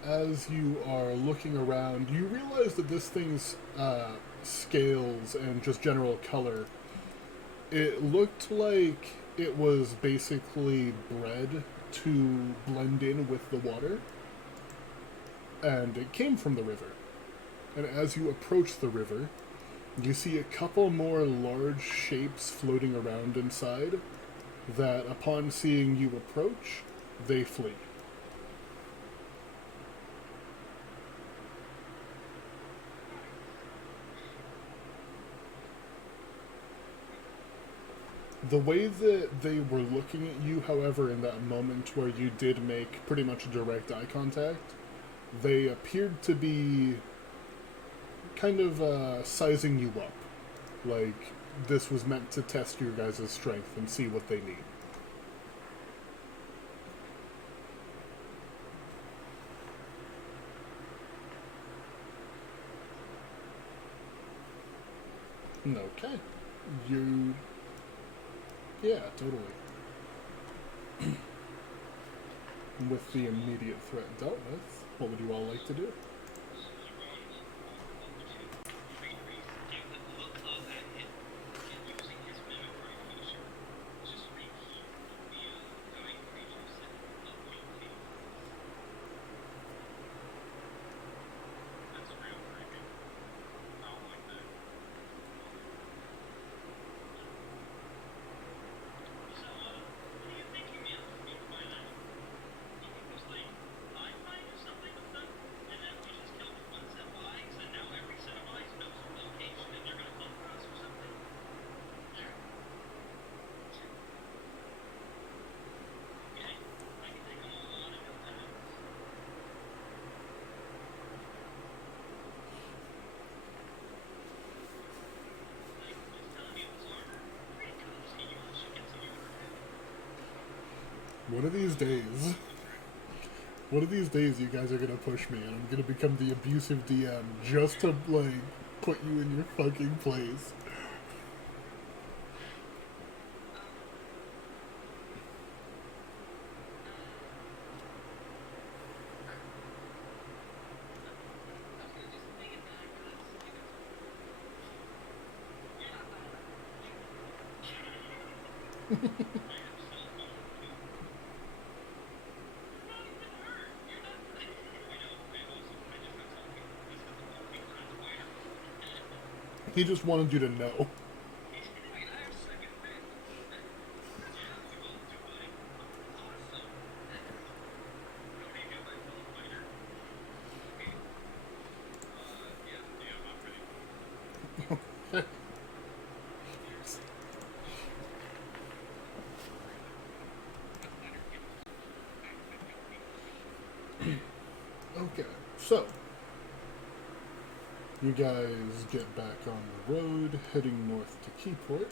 As you are looking around, you realize that this thing's scales and just general color, it looked like it was basically bred to blend in with the water, and it came from the river. And as you approach the river, you see a couple more large shapes floating around inside that, upon seeing you approach, they flee. The way that they were looking at you, however, in that moment where you did make pretty much direct eye contact, they appeared to be kind of sizing you up. Like, this was meant to test your guys' strength and see what they need. Okay. You. Yeah, totally. With the immediate threat dealt with, what would you all like to do? So everyone will go to Green Reese, give the look of at him, and using his mimicry feature, just repeat what the dying creature said. Okay. That's real creepy. I don't like that. So, what do you think he means by that? You think there's like eye fight or something with them? And then we just killed one set of eyes, and now every set of eyes knows our location, and they're gonna come for us or something? Yeah. Okay. I can take them all on and go that. Like, just telling me it was armor. Pretty cozy. You should get some of One of these days, one of these days, you guys are gonna push me, and I'm gonna become the abusive DM just to like put you in your fucking place. He just wanted you to know. Okay, so you guys get back on the road, heading north to Keyport,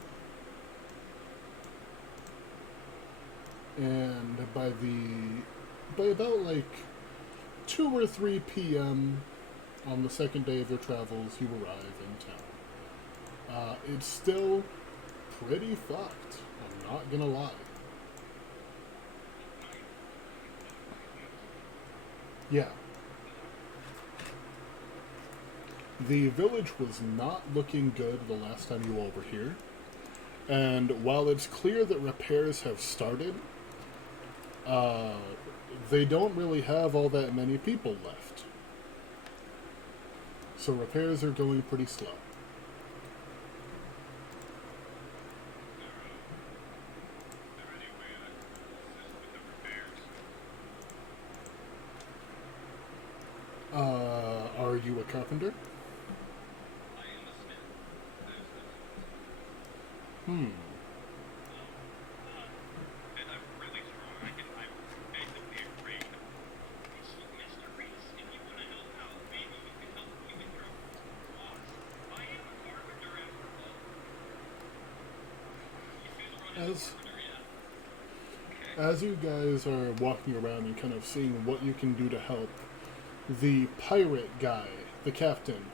and by about like 2 or 3 p.m. on the second day of your travels, you arrive in town. It's still pretty fucked. I'm not gonna lie. Yeah. The village was not looking good the last time you all were here. And while it's clear that repairs have started, uh, they don't really have all that many people left. So repairs are going pretty slow. Are you a carpenter? Hmm. As you guys are walking around and kind of seeing what you can do to help, the pirate guy, the captain,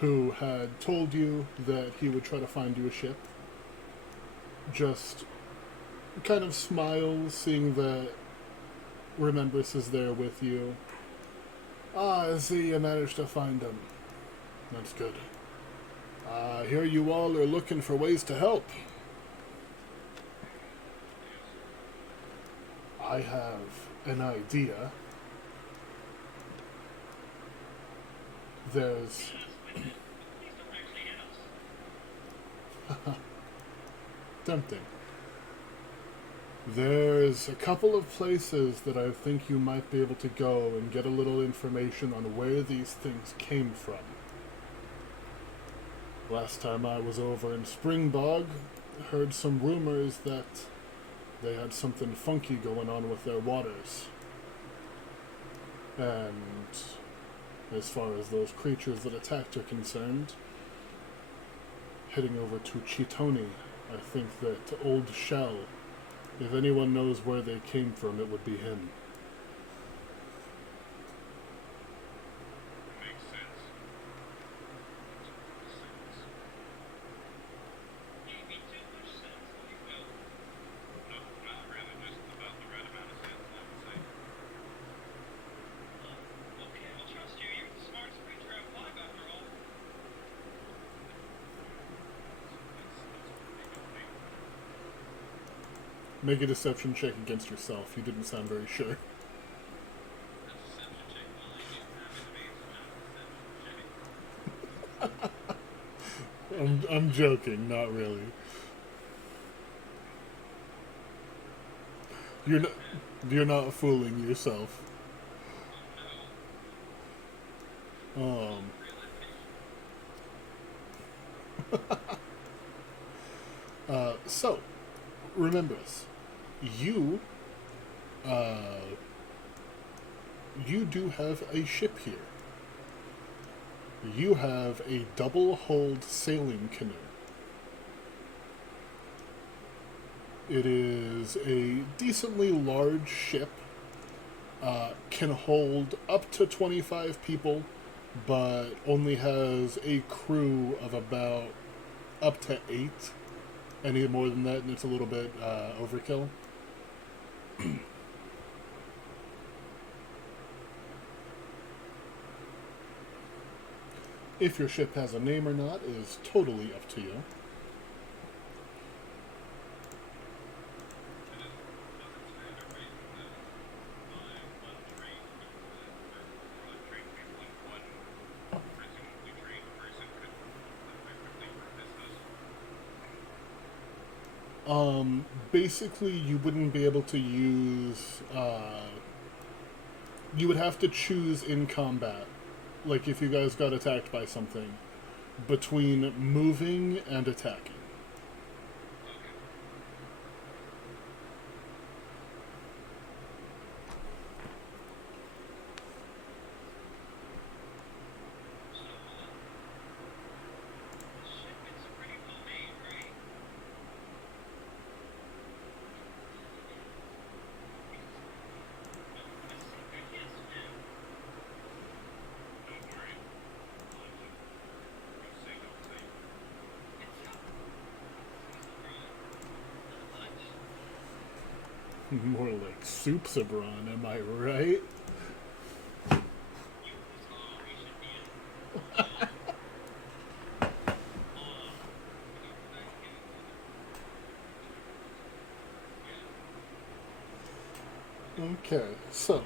who had told you that he would try to find you a ship, just kind of smiles, seeing that Remembrance is there with you. Ah, I see you managed to find him. That's good. Here you all are looking for ways to help. I have an idea. There's... tempting. There's a couple of places that I think you might be able to go and get a little information on where these things came from. Last time I was over in Springbog, heard some rumors that they had something funky going on with their waters. And as far as those creatures that attacked are concerned, heading over to Chitoni, I think that Old Shell, if anyone knows where they came from, it would be him. Makes sense. Make a deception check against yourself. You didn't sound very sure. A deception check. Well, I do have advantage on deception check. I'm joking, not really. You're not fooling yourself. Um. So, remember this. You do have a ship here. You have a double-hulled sailing canoe. It is a decently large ship. Can hold up to 25 people, but only has a crew of about up to 8. Any more than that, and it's a little bit overkill. If your ship has a name or not is totally up to you. Basically, you wouldn't be able to use. You would have to choose in combat, like if you guys got attacked by something, between moving and attacking. More like soup sabron, am I right? Okay, so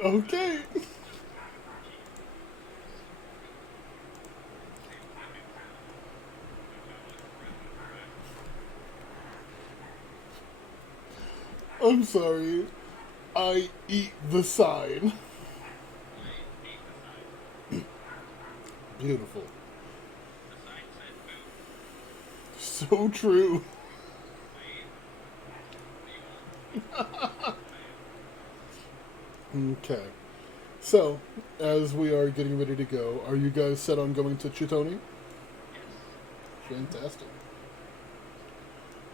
okay. I'm sorry. I eat the sign. Beautiful. So true. Okay. So, as we are getting ready to go, are you guys set on going to Chitoni? Fantastic.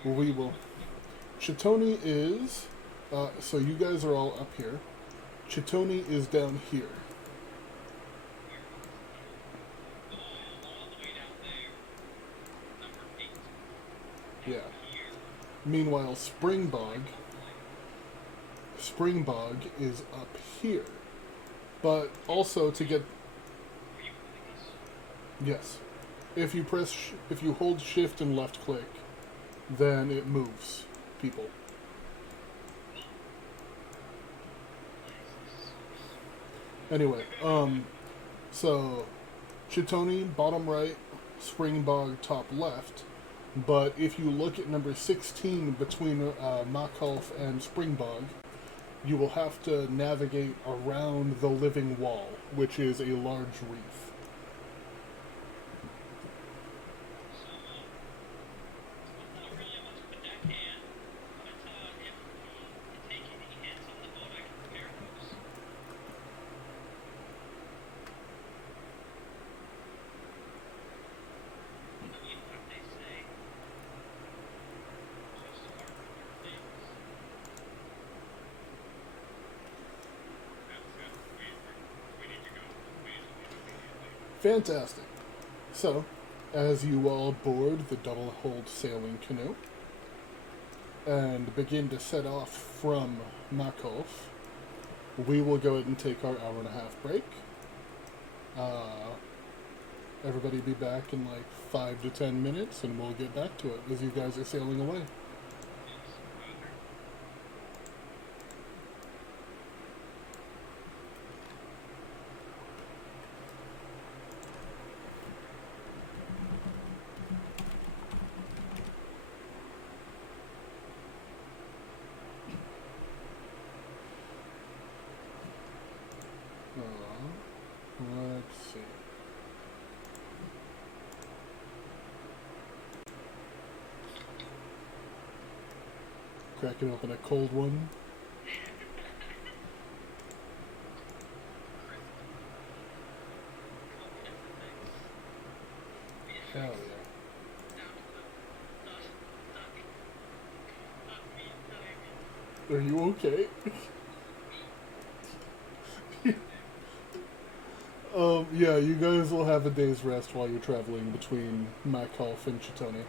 We will. Chitoni is. So you guys are all up here. Chitoni is down here. Yeah. Meanwhile, Springbog is up here. But also to get. Yes. if you hold shift and left click, then it moves people. Anyway, so Chitoni bottom right, Springbog top left. But if you look at number 16 between Makalf and Springbog, you will have to navigate around the living wall, which is a large reef. Not really much of a deckhand, but if you take any hits on the boat, I can repair those. I mean, what they say. Just harbor your things. That's good. We need to go. We need to leave immediately. Fantastic. So, as you all board the double-hulled sailing canoe and begin to set off from Makalf, we will go ahead and take our hour-and-a-half break. Everybody be back in like 5 to 10 minutes, and we'll get back to it as you guys are sailing away. Let's see. Cracking open a cold one. Hell yeah. Are you okay? Yeah, you guys will have a day's rest while you're traveling between Makalf and Chitoni.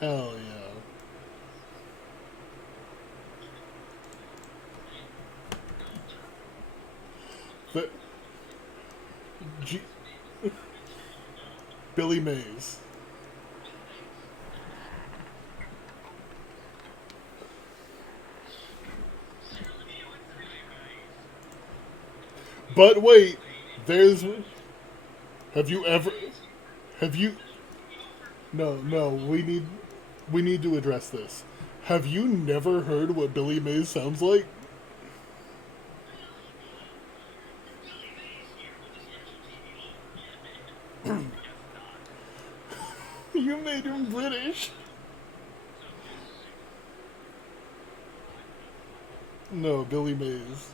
Hell yeah. But Billy Mays. But wait, there's. Have you ever? Have you? No, no. We need to address this. Have you never heard what Billy Mays sounds like? You made him British. No, Billy Mays.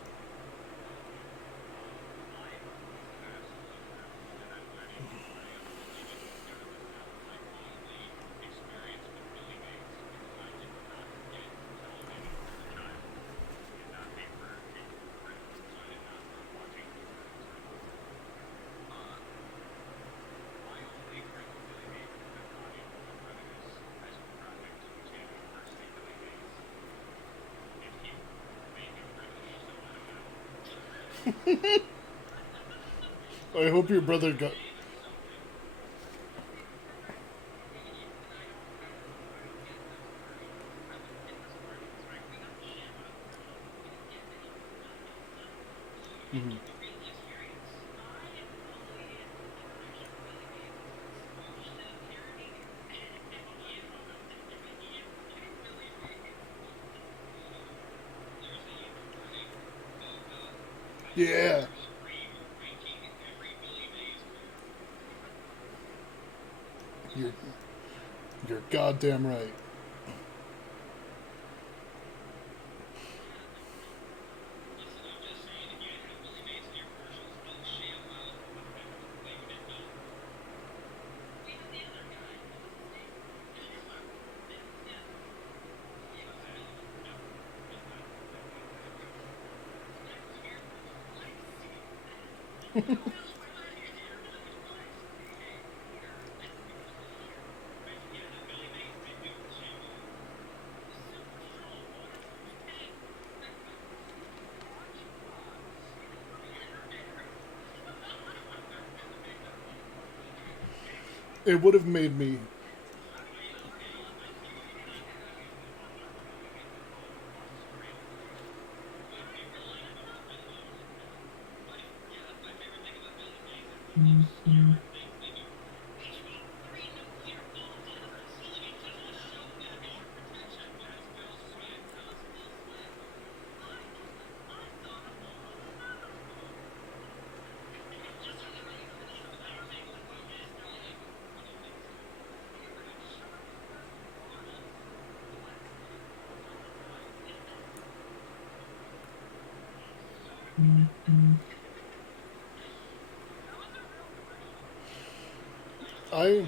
I hope your brother got. Mhm. Yeah. You're, you're goddamn right. It would have made me. I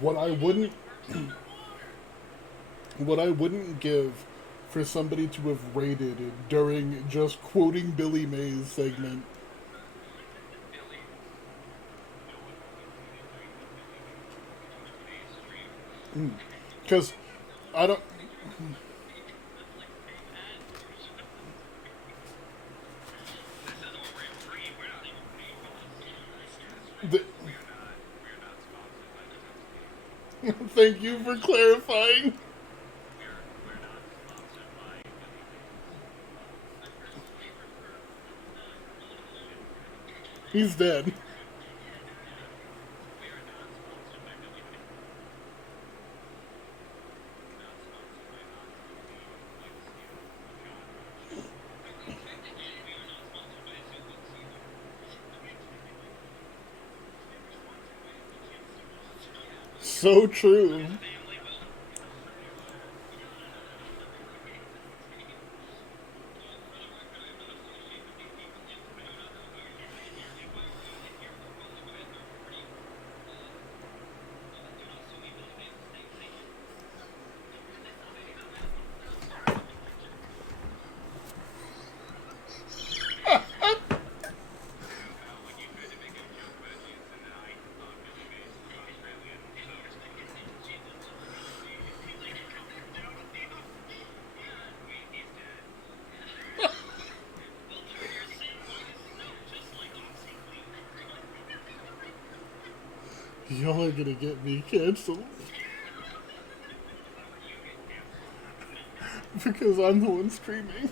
what I wouldn't what I wouldn't give for somebody to have raided during just quoting Billy Mays segment. Because I don't. The, thank you for clarifying. He's dead. So true. Y'all are gonna get me canceled. Because I'm the one streaming.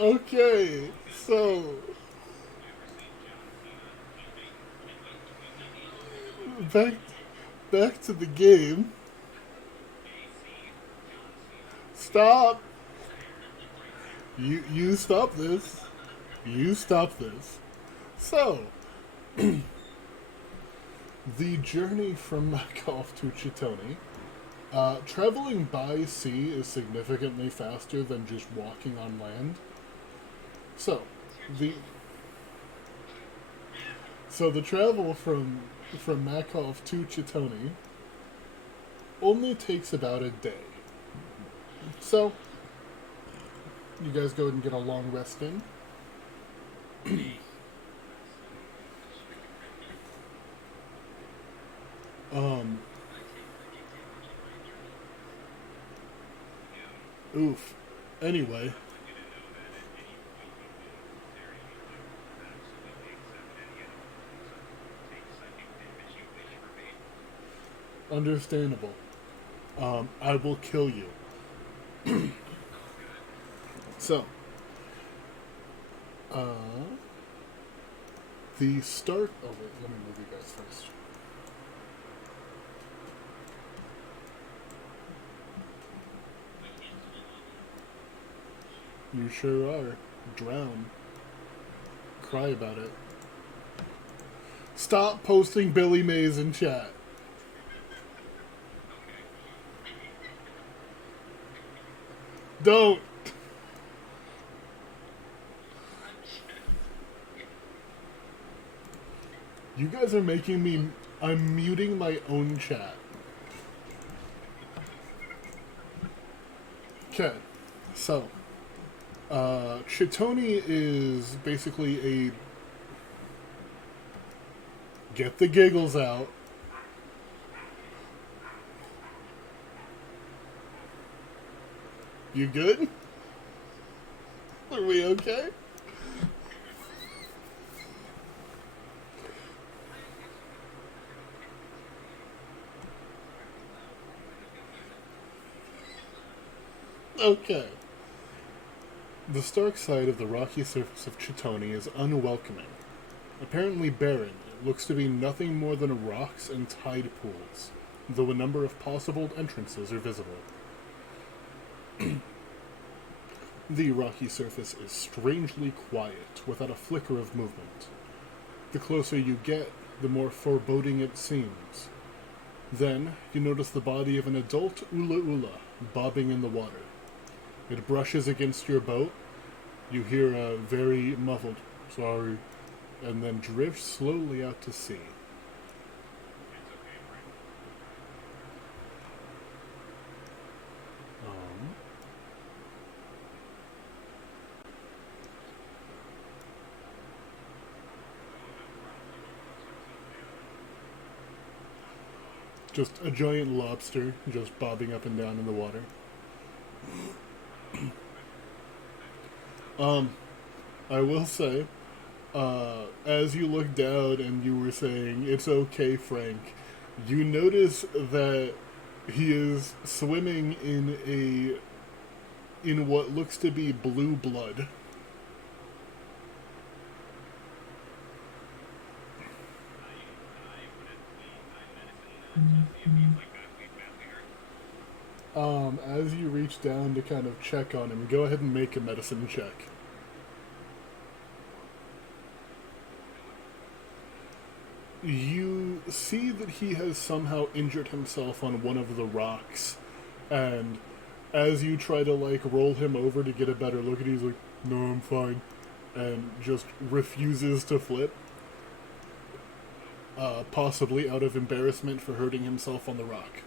Okay, so back back to the game. Stop. You stop this. You stop this. So, the journey from Makov to Chitoni. Traveling by sea is significantly faster than just walking on land. So, the the travel from Makov to Chitoni only takes about a day. So, you guys go ahead and get a long rest in. Um, oof. Anyway, understandable. I will kill you. So, uh, the start. Oh wait, let me move you guys first. You sure are. Drown. Cry about it. Stop posting Billy Mays in chat. Don't. You guys are making me. I'm muting my own chat. Okay, so Chitoni is basically a get the giggles out. You good? Are we okay? Okay. The stark side of the rocky surface of Chitoni is unwelcoming. Apparently barren, it looks to be nothing more than rocks and tide pools, though a number of possible entrances are visible. The rocky surface is strangely quiet, without a flicker of movement. The closer you get, the more foreboding it seems. Then, you notice the body of an adult ula bobbing in the water. It brushes against your boat. You hear a very muffled, sorry, and then drifts slowly out to sea. Just a giant lobster just bobbing up and down in the water. I will say, as you look down and you were saying, it's okay, Frank, you notice that he is swimming in what looks to be blue blood. As you reach down to kind of check on him, go ahead and make a medicine check. You see that he has somehow injured himself on one of the rocks, and as you try to, like, roll him over to get a better look at it, he's like, no, I'm fine, and just refuses to flip, possibly out of embarrassment for hurting himself on the rock.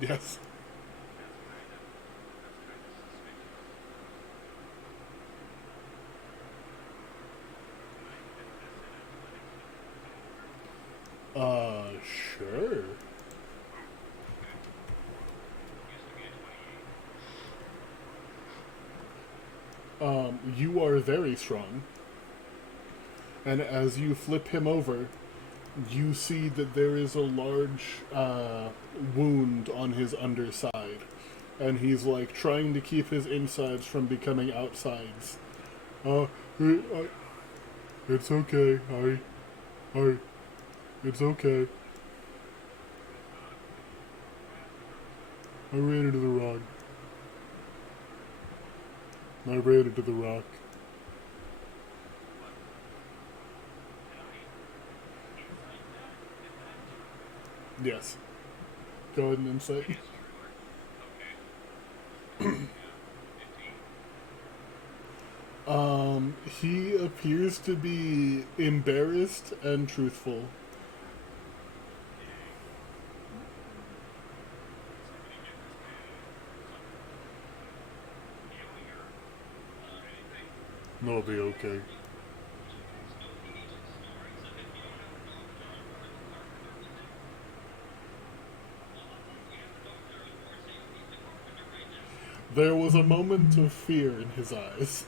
Yes. Sure. You are very strong. And as you flip him over, you see that there is a large wound on his underside. And he's, like, trying to keep his insides from becoming outsides. It's okay. It's okay. I ran into the rock. Yes. Go ahead and insight. He appears to be embarrassed and truthful. It'll be okay. There was a moment of fear in his eyes.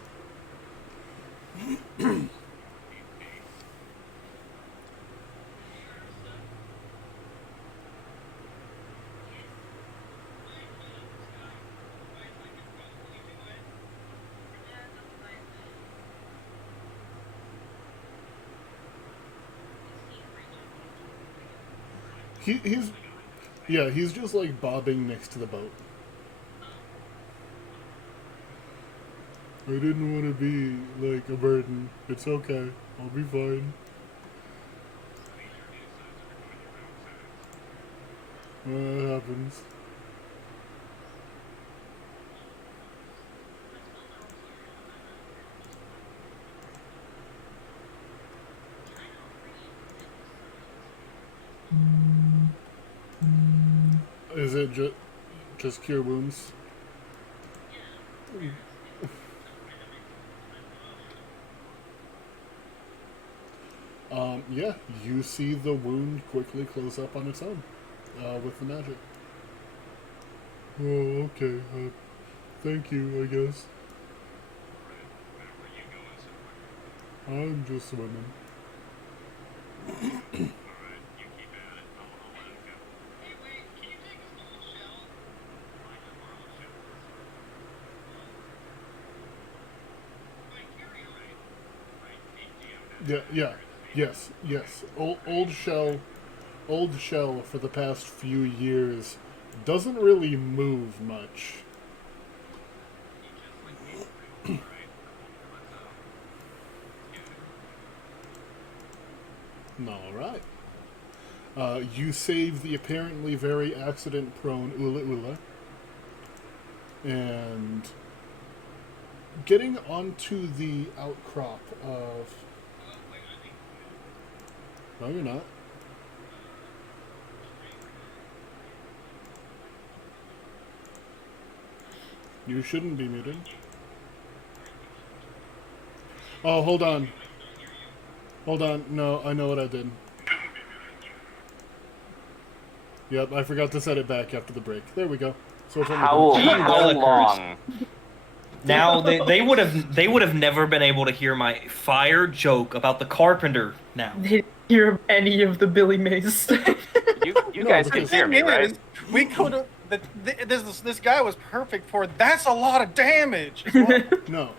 He's just, like, bobbing next to the boat. I didn't want to be, like, a burden. It's okay. I'll be fine. It happens. Is it just cure wounds? Yeah, you see the wound quickly close up on its own with the magic. Oh, okay. Thank you, I guess. I'm just swimming. Alright, you keep at it. I'll let him go. Hey, wait, can you take us to the shell? I can borrow the ship. Wait, carry on. Right, DM Yeah. Yes. Old shell for the past few years doesn't really move much. Alright, let's All right. You save the apparently very accident-prone Ula Ula, and getting onto the outcrop of. No, you're not. You shouldn't be muted. Oh, hold on. Hold on. No, I know what I did. Yep, I forgot to set it back after the break. There we go. So it's only How long? Now they would have never been able to hear my fire joke about the carpenter. Now They didn't hear any of the Billy Mays stuff. You No, guys the can thing hear me, right? We could have. This guy was perfect for. That's a lot of damage. as well. No,